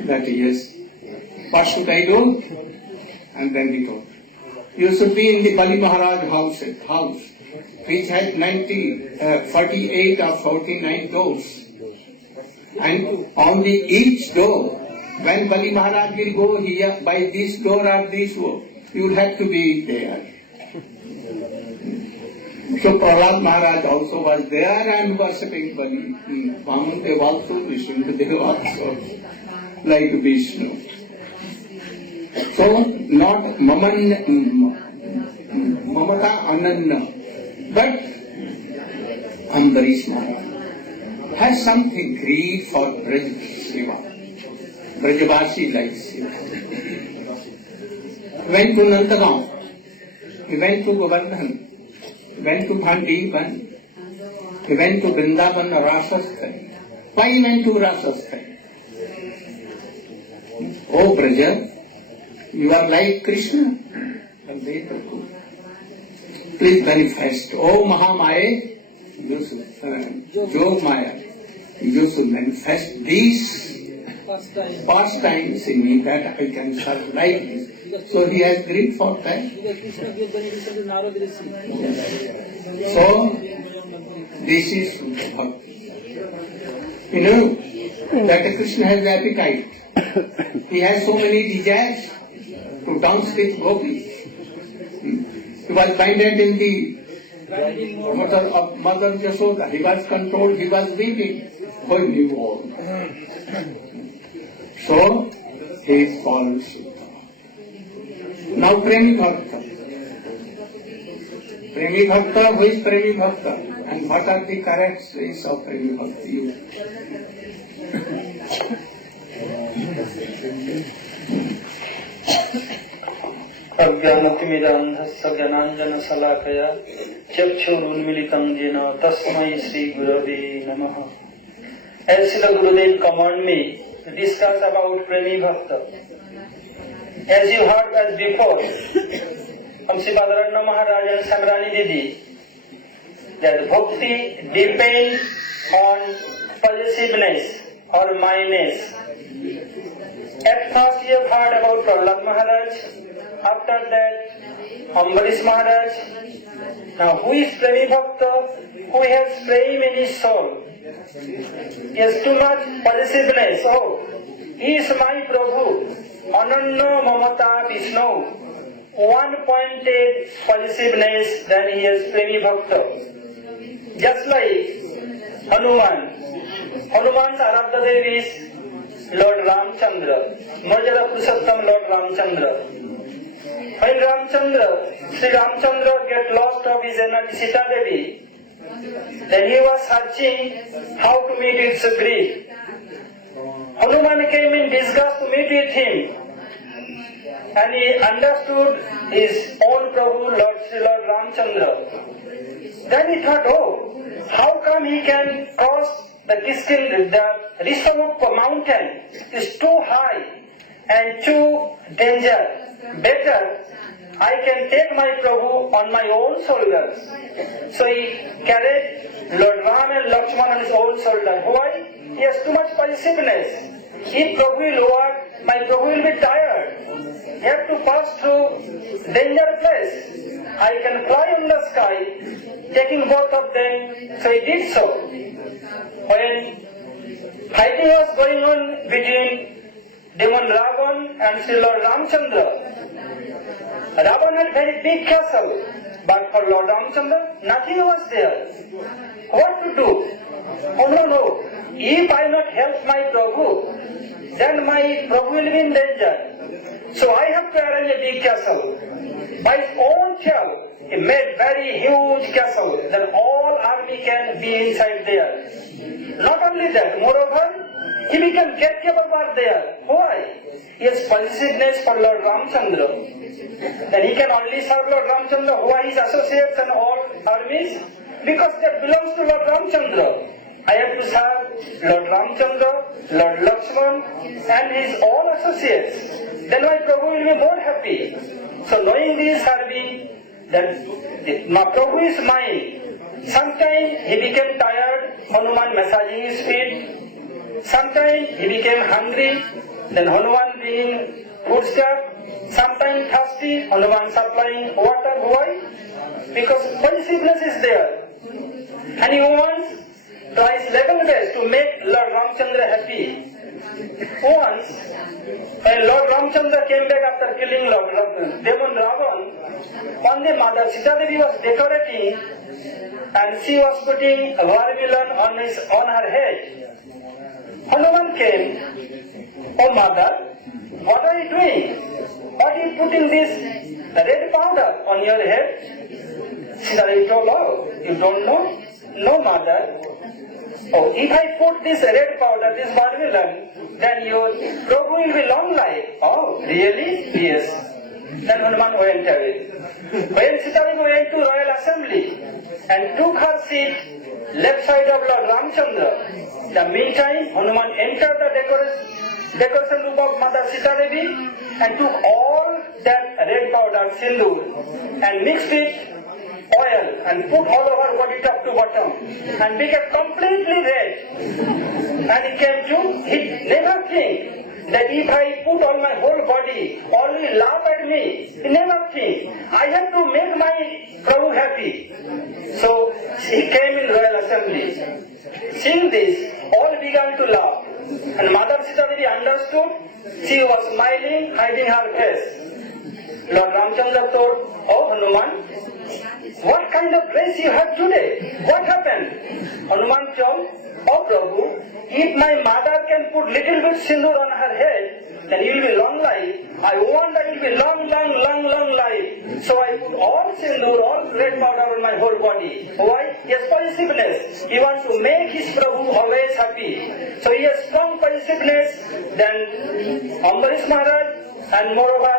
that yes, what should I do? And then he told, you should be in the Bali Maharaj house, which had 48 or 49 doors. And on the each door, when Bali Maharaj will go here by this door or this door, you would have to be there. So Prahlad Maharaj also was there and worshipping Bali. Vamandev also, Vishnudev also, like Vishnu. So not mamata ananya, but Ambarish Maharaj has something greed for Braj Shiva. Brajvasi like Shiva. He went to Nandagaon, he went to Govardhan, he went to Bhandiban, he went to Vrindavan, Rasasthai. Why he went to Rasasthai? Oh Braja, you are like Krishna. Please manifest. Oh Mahamaya, Jog Maya, you should manifest these pastimes in me that I can serve like this. So he has greed for that. So this is bhakti. You know that Krishna has appetite. He has so many desires to dance with gopis. He was binded in the Mother Yashoda. He was controlled, he was weeping for new world. So he follows Shiva. Now Premi Bhakta. Premi Bhakta, who is Premi Bhakta? And what are the characteristics of Premi Bhakta? अज्ञानतिमिरान्धस्य ज्ञानाञ्जनशलाकया चक्षुरुन्मीलितं येन तस्मै श्रीगुरवे नमः. As the Gurudev command me to discuss about Premi Bhakta. As you heard as before, from Sri Balarana Maharaj and Sangrani Didi, that Bhakti depends on possessiveness or minus. At first you have heard about Prahlad Maharaj, after that Ambarish Maharaj. Now who is Premi Bhakta? Who has prem in his soul? He has too much possessiveness. Oh, he is my Prabhu. Ananya Mamata Vishnu. One-pointed possessiveness, then he has Premi Bhakta. Just like Hanuman. Hanuman's Aradha Dev is Lord Ramchandra. Marjada Purushottam Lord Ramchandra. When Sri Ramchandra get lost of his energy Sita Devi, then he was searching how to meet its grief. Hanuman came in disgust to meet with him, and he understood his own Prabhu, Lord Ramchandra. Then he thought, oh, how come he can cross the Rishabh mountain? Is too high and too dangerous. Better I can take my Prabhu on my own shoulders. So he carried Lord Ram and Lakshman on his own shoulder. Why? He has too much passiveness. If Prabhu will walk, my Prabhu will be tired. He has to pass through danger place. I can fly in the sky, taking both of them. So he did so. When fighting was going on between demon Ravan and Sri Lord Ramchandra, Ravan had very big castle, but for Lord Ramchandra, nothing was there. What to do? Oh no, if I not help my Prabhu, then my Prabhu will be in danger. So I have to arrange a big castle. By his own self, he made very huge castle, that all army can be inside there. Not only that, moreover, he became gatekeeper over there. Why? He has possessiveness for Lord Ramchandra. Then he can only serve Lord Ramchandra. Who are his associates and all armies? Because that belongs to Lord Ramchandra. I have to serve Lord Ramchandra, Lord Lakshman and his all associates. Then my Prabhu will be more happy. So knowing this, that my Prabhu is mine. Sometimes he became tired, Hanuman massaging his feet. Sometimes he became hungry, then Hanuman bringing foodstuff. Sometimes thirsty, Hanuman supplying water. Why? Because possessiveness is there. And he wants twice level best to make Lord Ramchandra happy. Once, when Lord Ramchandra came back after killing Lord Demon Ravan, one day Mother Sita Devi was decorating and she was putting a vermilion on her head. Hanuman came, oh mother, what are you doing? What are you putting this red powder on your head? Sita Devi told, oh, you don't know? No mother. Oh, if I put this red powder, this vermilion, then your Prabhu will be long life. Oh, really? Yes. Then Hanuman went away. When Sita Devi went to royal assembly and took her seat left side of Lord Ramchandra, the meantime Hanuman entered the decoration room of Mother Sita Devi and took all that red powder, sindoor, and mixed it oil and put all over body top to bottom and became completely red. And he never think that if I put on my whole body, all will laugh at me. He never think. I have to make my Prabhu happy. So he came in royal assembly. Seeing this, all began to laugh. And Mother Sita Devi understood. She was smiling, hiding her face. Lord Ramchandra told, oh Hanuman, what kind of dress you have today? What happened? Hanuman told, oh Prabhu, if my mother can put little bit sindoor on her head, then you will be long life. I want that it will be long life. So I put all sindoor, all red powder on my whole body. Why? He has possessiveness. He wants to make his Prabhu always happy. So he has strong possessiveness than Ambarish Maharaj and moreover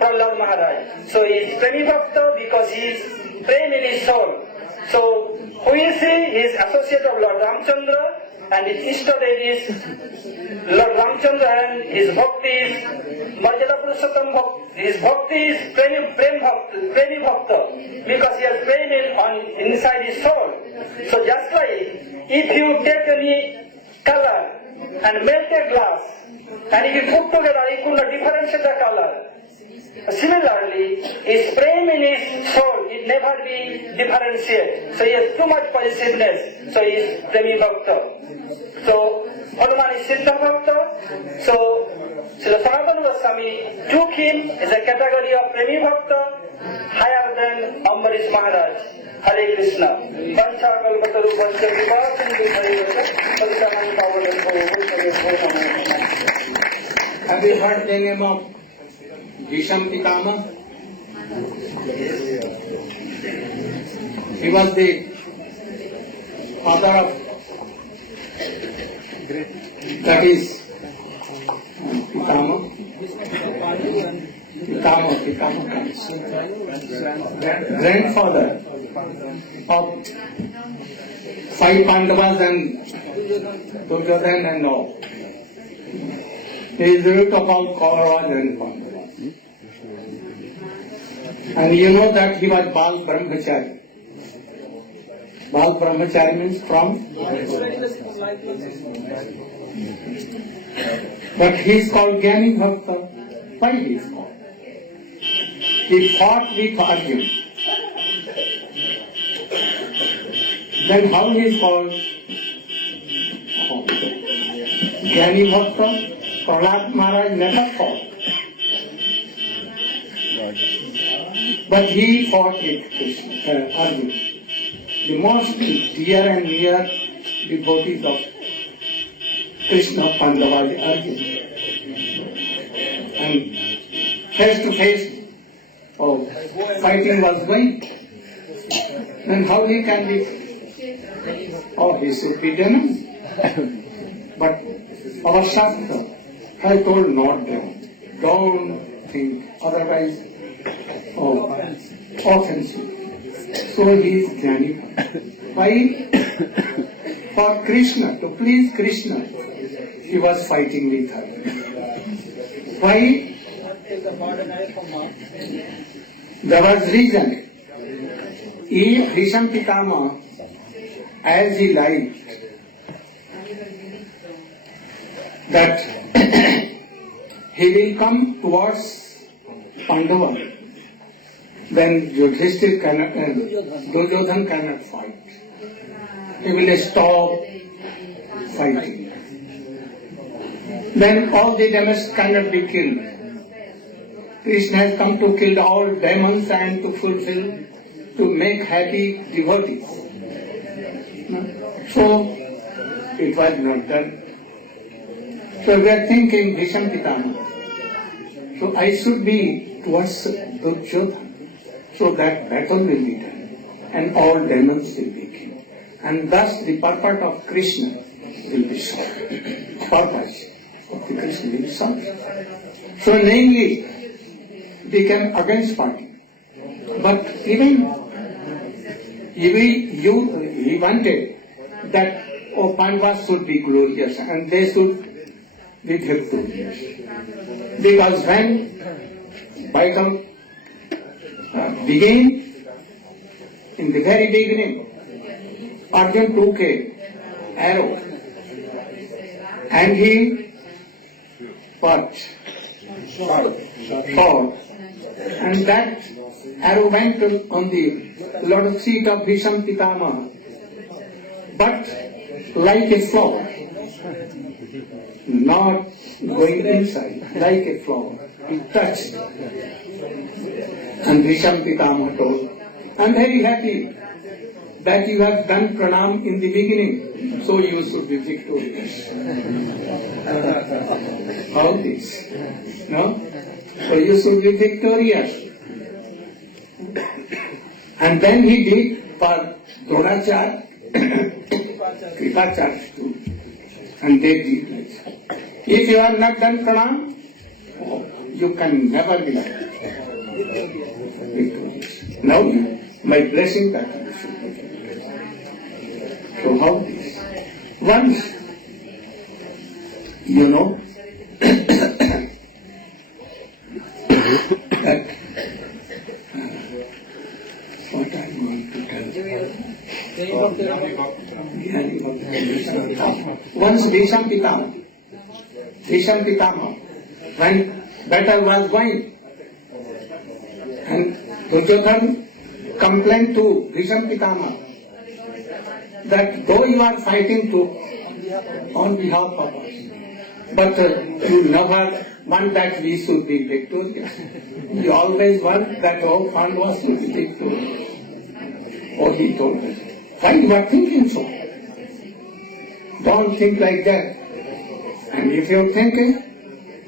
Prahlad Maharaj. So he is Premi Bhakta because he is prem in his soul. So who is he? He is associate of Lord Ramchandra and his Ishtadev is Lord Ramchandra and his bhakti is Marjada Purushottam Bhakti. His bhakti is Premi Bhakta because he has prem inside his soul. So just like if you take any color and melt a glass and if you put together you could not differentiate the color. Similarly, his prem in his soul, it never be differentiated. So he has too much possessiveness. So he is Premi Bhakta. So Hanuman is Siddha Bhakta. So Srila Sanatana Goswami took him as a category of Premi Bhakta higher than Ambarish Maharaj. Hare Krishna. Pancha Kalpataru Pancha Viva Sindhu Hare Krishna. Have you heard the name of Bhisham Pitama? He was the father of, that is grandfather of 5 Pandavas and Duryodhana and all. He is the root of all Kauravas and Pandavas. And you know that he was Bal Brahmachari. Bal Brahmachari means from. But he is called Jnani Bhakta. Why he is called? He fought with Arjuna. Then how he is called? Jnani Bhakta? Prahlad Maharaj never fought. But he fought with Krishna, Arjuna. The most dear and near devotees of Krishna, Pandavas, Arjuna. And face to face, fighting was going. Then how he can be? He should be denounced. But our Shastra has told not them. Don't think, otherwise, offensive. So he is Jnani. Why? For Krishna, to please Krishna, he was fighting with her. Why? There was reason. If Bhisham Pitama, as he liked, that he will come towards Pandava, then Yudhishthir cannot, Duryodhana cannot fight. He will stop fighting. Then all the demons cannot be killed. Krishna has come to kill all demons and to fulfill, to make happy devotees. So it was not done. So we are thinking Bhisham Pitama. So I should be towards Duryodhana. So that battle will be done. And all demons will be killed. And thus the purpose of Krishna will be solved. Purpose of the Krishna will be solved. So namely, became against fighting. But even he wanted that Pandavas should be glorious and they should be victorious. Because when battle began, in the very beginning, Arjuna took an arrow and he shot, and that arrow went on the lotus feet of Bhisham Pitama, but like a flower, not going inside, like a flower. It touched. And Bhisham Pitama told, I am very happy that you have done pranam in the beginning, so you should be victorious. How this? No? So you should be victorious. And then he did for Dronacharya, Kripacharya too. And they did like that. If you have not done pranam, you can never be victorious. Now, my blessing that you should be victorious. So how this? Once, you know, that what I want to tell you. Once Bhisham Pitama, when battle was going, and Duryodhana complained to Bhisham Pitama that though you are fighting on behalf of us, but you never want that we should be victorious. You always want that all Pandavas should be victorious. Oh, he told us, why you are thinking so? Don't think like that. And if you are thinking,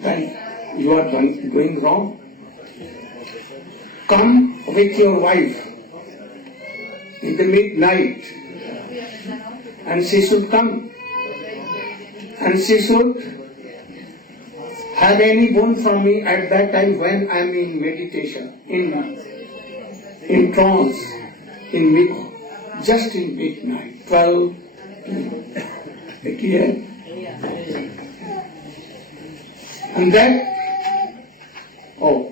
then you are going wrong. Come with your wife in the midnight, and she should come, and she should have any boon from me at that time when I am in meditation, in trance, just in midnight, 12 p.m. And then,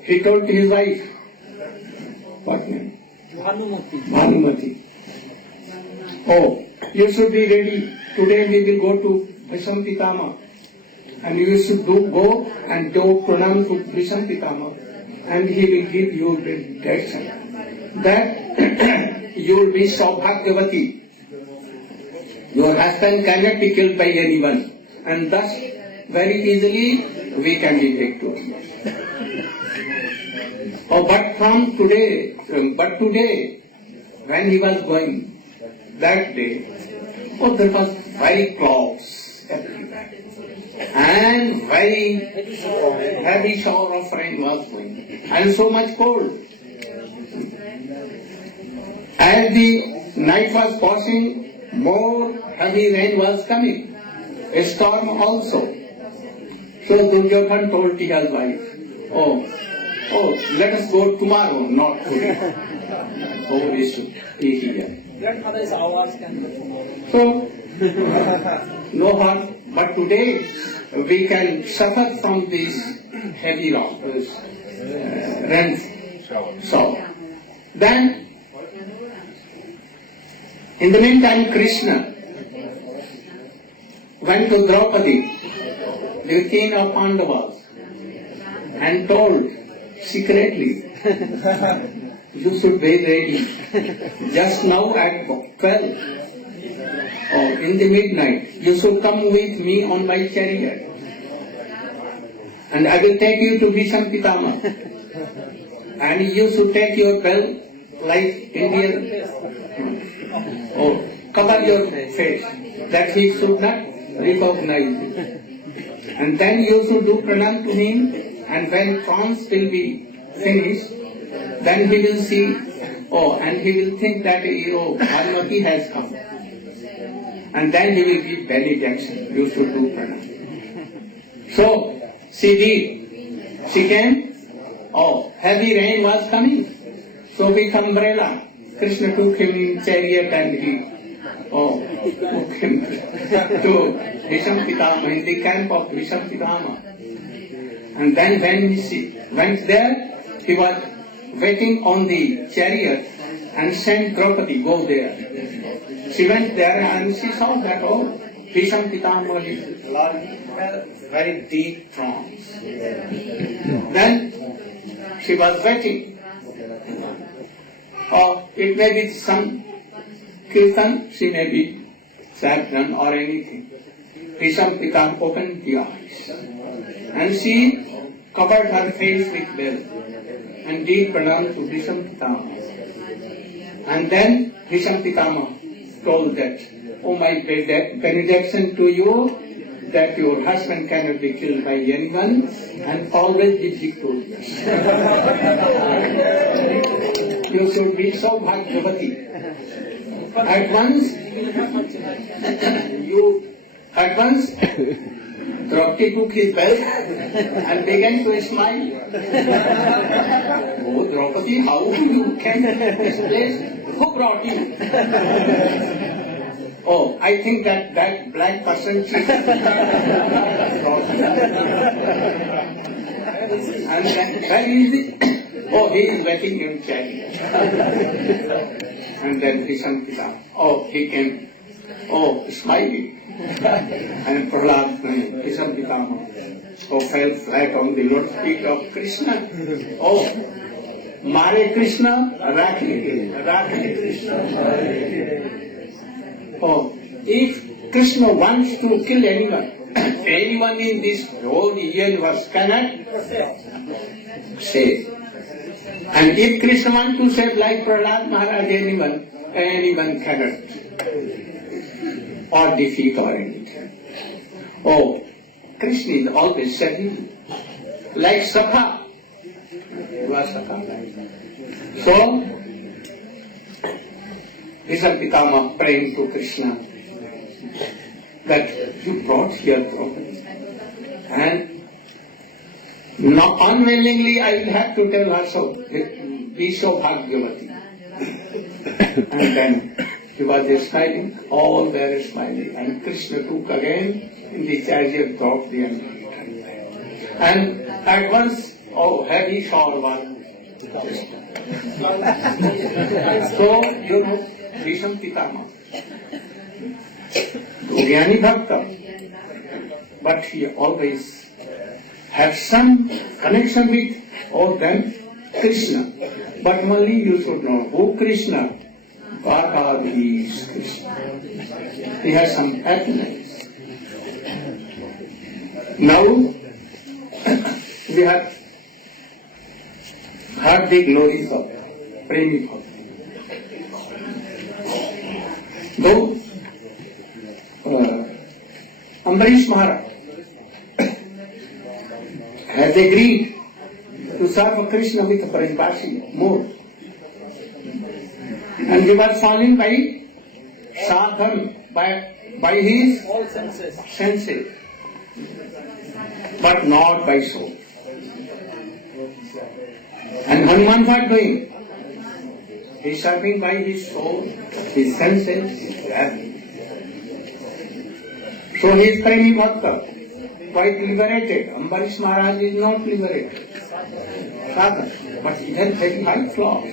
he told to his wife, what name? Bhanumati. You should be ready. Today we will go to Bhisham Pitama. And you should go and do pranam to Bhisham Pitama. And he will give you the direction. That you will be Saubhagyavati. Your husband cannot be killed by anyone. And thus, very easily, we can be victorious. But today, when he was going, that day, there was very clouds everywhere. And very heavy shower of rain was going. And so much cold. As the night was passing, more heavy rain was coming. A storm also. So Duryodhana told to his wife, let us go tomorrow, not today. We should be here. So, no harm. But today, we can suffer from this heavy rain shower. Then, in the meantime, Krishna went to Draupadi, the queen of Pandavas, and told secretly, you should be ready just now at 12 in the midnight. You should come with me on my chariot, and I will take you to Bhisham Pitama, and you should take your bell like Indian. Cover your face that he should not recognize you. And then you should do pranam to him, and when trance will be finished, then he will see, and he will think that, Bhanumati has come. And then he will give benediction. You should do pranam. So, she did. She came. Heavy rain was coming. So with umbrella, Krishna took him in chariot and he took him to Bhisham Pitama, in the camp of Bhisham Pitama. And then when he went there, he was waiting on the chariot and sent Draupadi, go there. She went there and she saw that, Bhisham Pitama is very deep trance. Then she was waiting. It may be some kirtan, she may be saffron or anything. Bhisham Pitama opened the eyes and she covered her face with veil and did pranam to Bhisham Pitama. And then Bhisham Pitama told that, my benediction to you, that your husband cannot be killed by anyone and always be victorious. You should be so bhagyavati. At once, Draupadi took his bell and began to smile. Draupadi, how you came to this place? Who brought you? I think that black person and then where is it? He is waiting in chariot. And then Bhisham Pitama, he came, smiling. And Prahlad, Bhisham Pitama, fell flat on the lotus feet of Krishna. Mare Krishna, Rakhe Krishna. If Krishna wants to kill anyone, anyone in this whole universe cannot save. And if Krishna wants to save like Prahlad Maharaj, anyone cannot or defeat or anything. Krishna is always saving. Like Sakha. So, Bhisham Pitama praying to Krishna that you brought here properly. And Now, unwillingly, I will have to tell her, so be so bhagyavati. And then he was smiling, all were smiling, and Krishna took again in the chariot, dropped the empty. And at once, oh, heavy shower was. So, you know, Visham Pitama. Jnani Bhakta. But he always have some connection with, or then Krishna. But only you should know who Krishna. God is Krishna. He has some happiness. Now we have heard the glories of Premi Bhakti. Though Ambarish Maharaj has agreed to serve Krishna with Brajvashi more. And he was fallen by sadhan, by his senses, but not by soul. And Hanuman was doing? He is serving by his soul, his senses, and so he is Premi Bhakta, quite liberated. Ambarish Maharaj is not liberated. Sadhan, but he has very high class.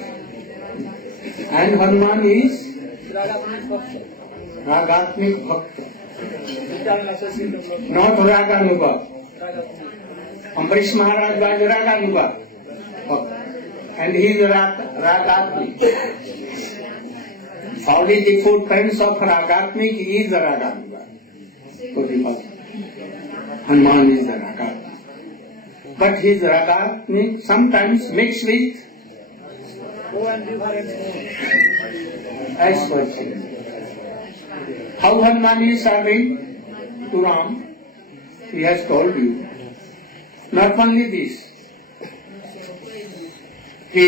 And Hanuman is Ragatmik Bhakta, not Raganuga. Ambarish Maharaj was Raganuga, and he is Ragatmik. Following the footprints of Ragatmik, he is Raganuga. So Hanuman is Ragatmik. But his Ragatmik sometimes mixed with expression. How Hanuman is serving to Ram, he has told you. Not only this, he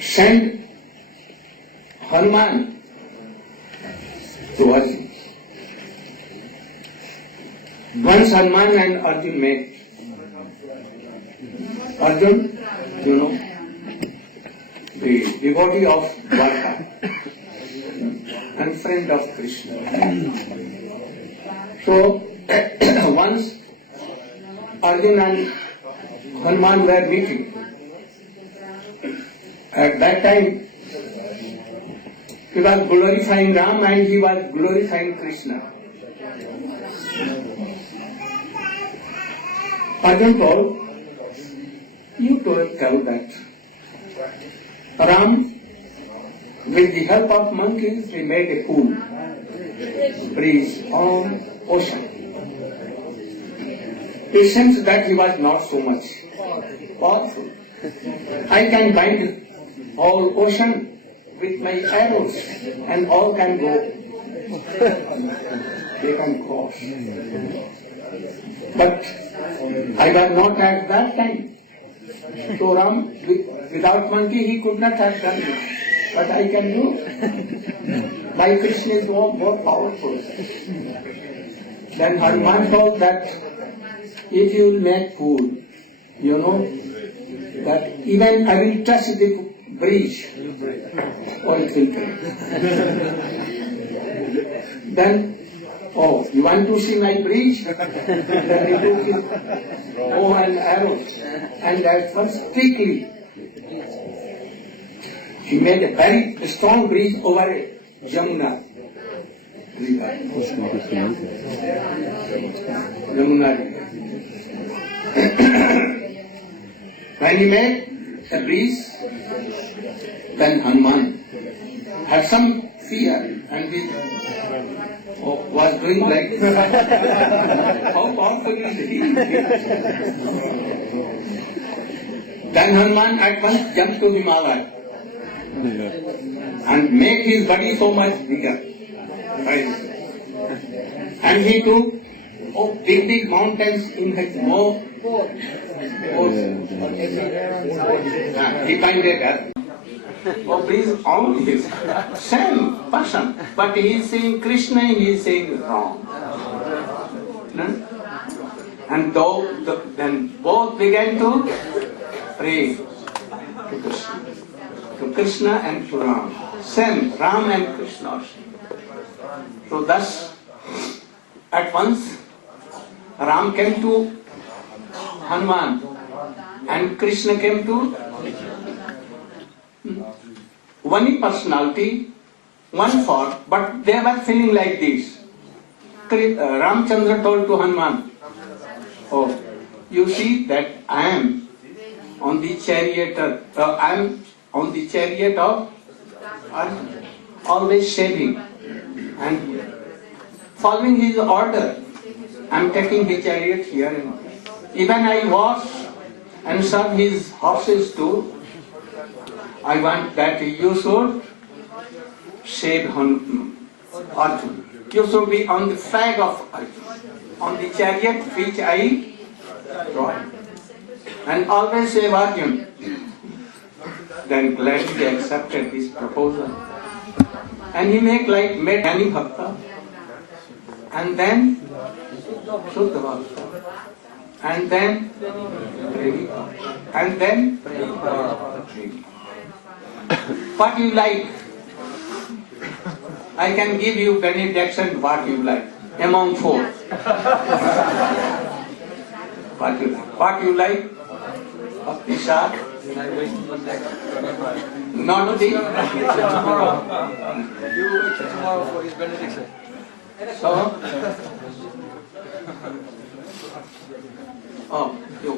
sent Hanuman to Arjun. Once Hanuman and Arjun met. Arjun, you know, the devotee of Dwarka and friend of Krishna. So, once Arjun and Hanuman were meeting. At that time, he was glorifying Ram and he was glorifying Krishna. Arjun told, you tell that Ram, with the help of monkeys, he made a pool, breeze on ocean. It seems that he was not so much powerful. I can bind all ocean with my arrows and all can go. They can cross. But I was not at that time. So Ram, without monkey, he could not have done it. But I can do. My Krishna is more powerful. Then Hanuman told that if you will make food, you know, that even I will touch the bridge, or it will break. Then, oh, you want to see my bridge? Then he took his bow and arrows, and at first quickly he made a very strong bridge over Yamuna river. Yamuna river. When he made a bridge, then Hanuman had some fear and he was doing like, how powerful is he? Then Hanuman at once jumped to Himalaya and made his body so much bigger. And he took big mountains in his mouth. He binded earth. Oh, please, all his same person, but he is saying Krishna, he is saying wrong. No? And then both began to pray to Krishna. To Krishna and to Ram. Same, Ram and Krishna. So thus, at once, Ram came to Hanuman and Krishna came to one personality, one form, but they were feeling like this. Ramchandra told to Hanuman, "Oh, you see that I am on the chariot of Arjuna, always saving and following his order. I am taking his chariot here and even I wash and serve his horses too. I want that you should save Arjuna. You should be on the flag of Arjuna, on the chariot which I ride, and always save Arjuna." Then gladly accepted this proposal. And he made many bhakta, and then Shuddha bhakta, and then Premi bhakta, and then Premi. What you like? I can give you benediction what you like among four. What you like? What you like? Bhakti Shah? Not the. You wait till tomorrow for his benediction. So, you.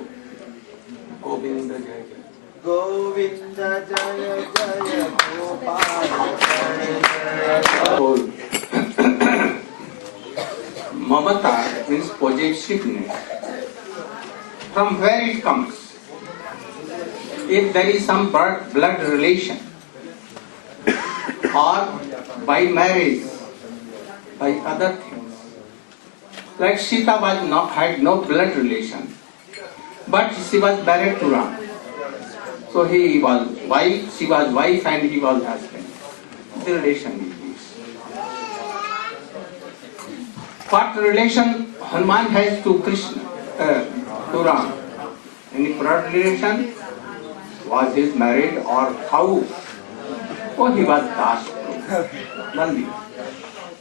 Govinda Jaya Jaya. Govinda Jaya Jaya Gopala Jaya. Mamata means possessiveness. From where it comes? If there is some blood relation, or by marriage, by other things. Like Sita had no blood relation, but she was married to Ram. So she was wife and he was husband. The relation is this. What relation Hanuman has to Krishna, to Ram? Any blood relation? Was he married or how? Oh, he was cast. Nandi.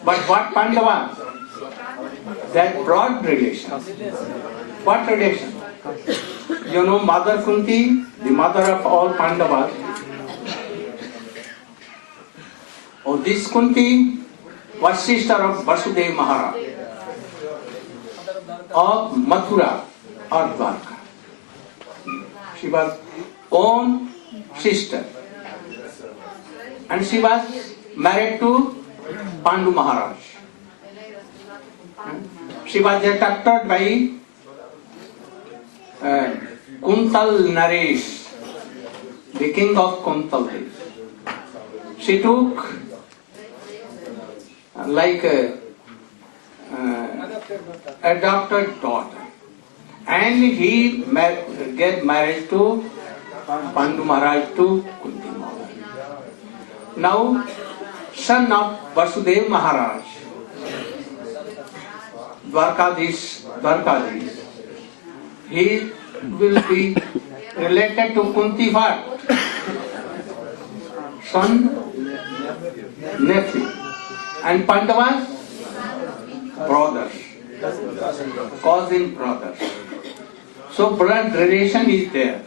But what Pandava? That broad relation. What relation? You know Mother Kunti, the mother of all Pandavas. Oh, this Kunti was sister of Vasudeva Maharaj of Mathura or Dwarka. She was own sister, and she was married to Pandu Maharaj. She was attracted by Kuntal Naresh, the king of Kuntal. She took adopted daughter, and he gave marriage to Pandu Maharaj to Kunti Maharaj. Now, son of Vasudeva Maharaj, Dwarkadish, he will be related to Kunti what? Son, nephew. And Pandavas, brothers, cousin brothers. So blood relation is there.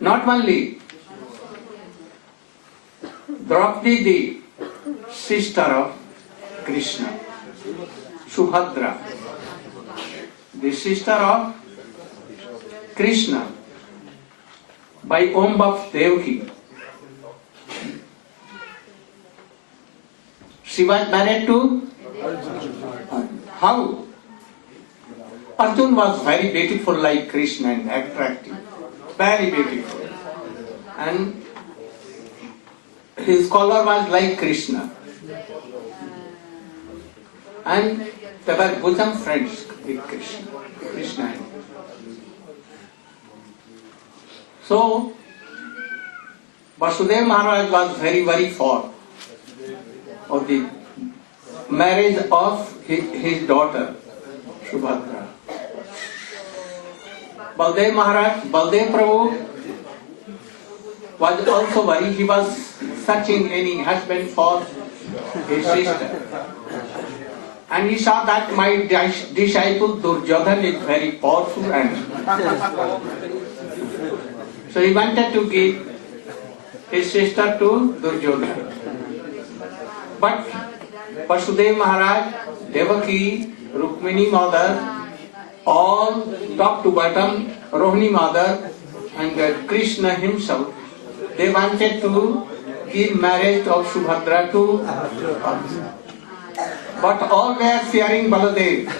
Not only Draupadi, the sister of Krishna, Subhadra, the sister of Krishna, by womb of Devaki. She was married to how? Arjuna was very beautiful like Krishna and attractive, very beautiful. And his color was like Krishna. And they were bosom friends with Krishna. So, Vasudeva Maharaj was very, very fond of the marriage of his daughter, Subhadra. Baldev Maharaj, Baldev Prabhu was also worried. He was searching any husband for his sister. And he saw that my disciple Duryodhan is very powerful, and so he wanted to give his sister to Duryodhan. But Vasudev Maharaj, Devaki, Rukmini mother, all top to bottom, Rohini mother, and Krishna himself, they wanted to give marriage of Subhadra to Arjuna. But all were fearing Baladev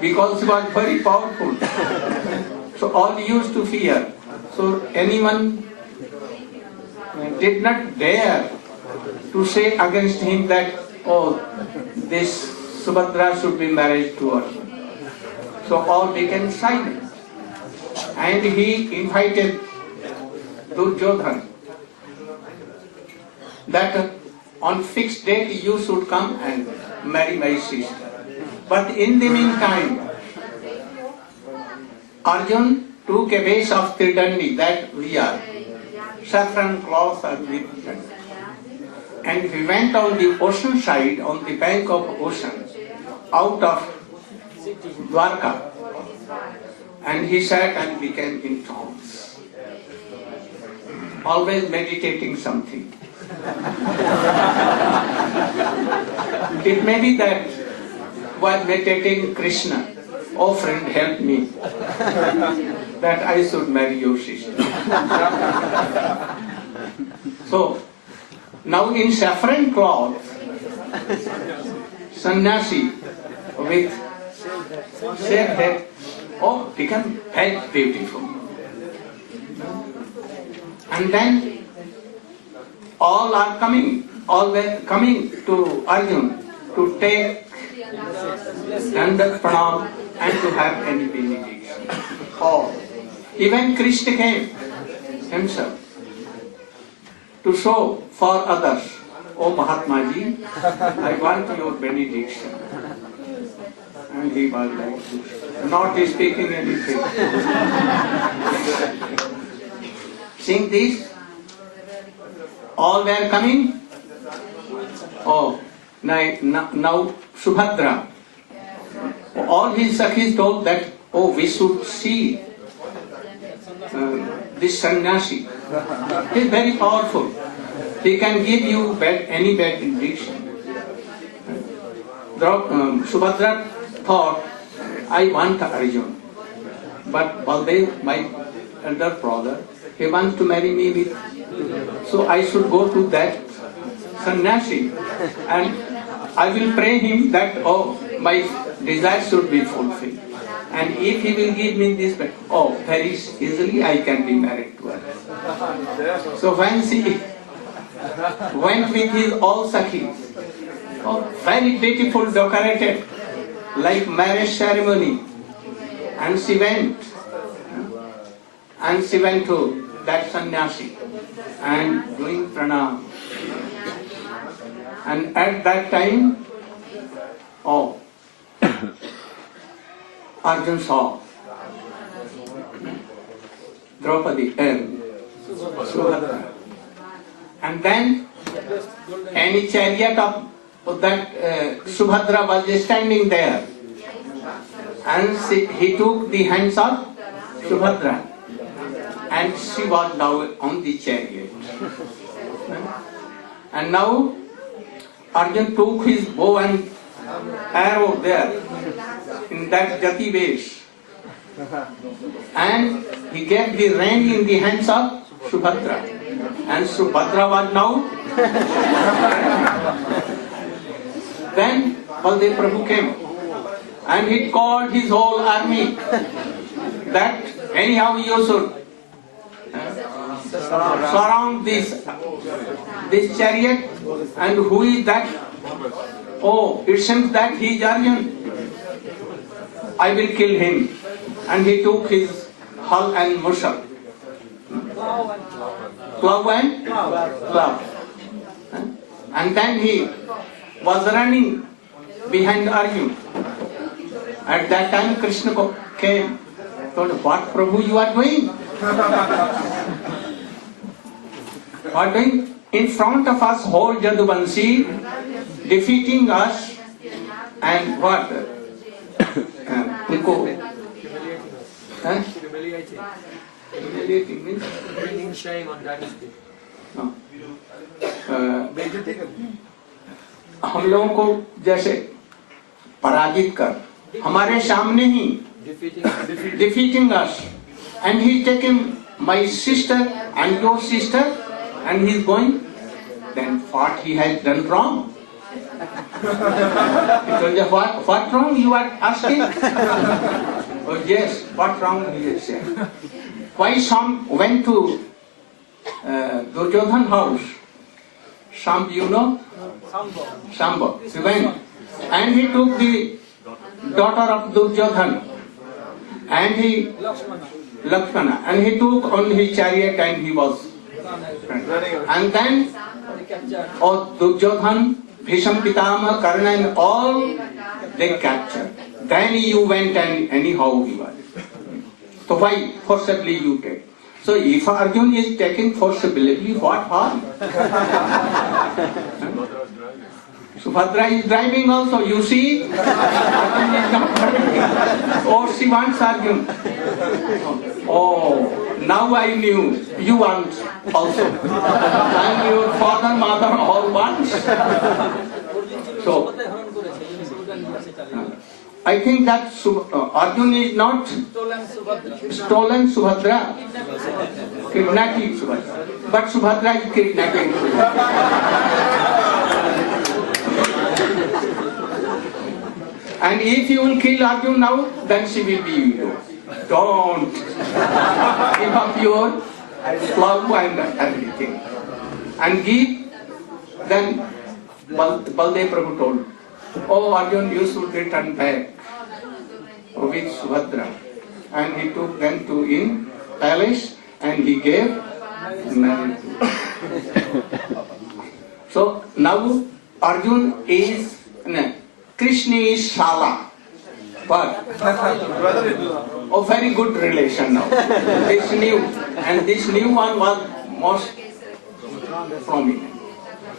because he was very powerful. So all used to fear. So anyone did not dare to say against him that, oh, this Subhadra should be married to us. So all became silent. And he invited Duryodhan that on fixed date you should come and marry my sister. But in the meantime, Arjuna took a vase of Tridandi, that we are, saffron cloth and with, and we went on the ocean side, on the bank of ocean, out of Dwarka, and he sat and became in trance, always meditating something. It may be that while meditating Krishna, oh friend, help me, that I should marry your sister. So, now in saffron cloth, sannyasi with shaved head, oh, become very beautiful. And then all are coming, all were coming to Arjuna to take Dandat Pranam and to have any benediction. All. Even Krishna came himself to show for others, oh Mahatma Ji, I want your benediction. And he was like this, not speaking anything. Seeing this, all were coming. Oh, now Subhadra. All his Sakhis told that, oh, we should see this sannyasi. He is very powerful. He can give you any bad indication. Subhadra thought, I want Arjuna. But Baldev, my elder brother, he wants to marry me with. So I should go to that sannyasi and I will pray him that, oh, my desire should be fulfilled. And if he will give me this, oh, very easily I can be married to her. So when she went with his all Sakhis, oh, very beautiful, decorated, like marriage ceremony, and she went to that sannyasi and doing pranam. And at that time, oh, Arjuna saw Draupadi, Subhadra. And then any chariot of that Subhadra was standing there. And he took the hands of Subhadra. And she was now on the chariot. And now Arjuna took his bow and arrow there in that jati vase. And he gave the rein in the hands of Subhadra. And Subhadra was now. Then Baldev Prabhu came. And he called his whole army that anyhow you should surround this chariot. And who is that? Oh, it seems that he is Arjuna. I will kill him. And he took his hull and mushal. Plough and plough. And then he was running behind Arjuna. At that time Krishna came, told, what Prabhu you are doing? What doing? In front of us whole Jaduvanshi, defeating us, and what? Humiliating means? Bringing shame on dynasty. No. हम लोगों को जैसे पराजित कर हमारे सामने ही defeating us, and he taking my sister and your sister, and he is going, then what he has done wrong? What wrong you are asking? Oh yes, what wrong he is saying. Why some went to Duryodhan's house? Some, you know? Samba. He went and he took the daughter of Duryodhan and he Lakshmana, and he took on his chariot and he was and then Duryodhan, Bhisham Pitama, Karna and all they captured. Then you went and anyhow he was. So why forcibly you take? So if Arjuna is taking forcibly, what harm? Subhadra is driving also, you see? Or she wants Arjuna. Oh, now I knew you want also. And your father, mother all wants. So, I think that Arjuna is not stolen Subhadra, kidnapping Subhadra, but Subhadra is kidnapping Subhadra. And if you will kill Arjuna now, then she will be you. Don't give up your love and everything. And give, then Baldev Prabhu told, oh Arjuna, you should return back with Subhadra. And he took them to in palace and he gave marriage to. So now Arjuna is, Krishna is Shala. But oh, very good relation now. This new, and this new one was most prominent.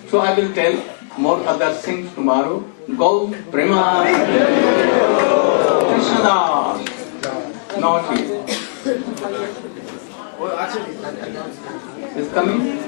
So I will tell more other things tomorrow. Go Prema Krishna Das. Not here. Is coming?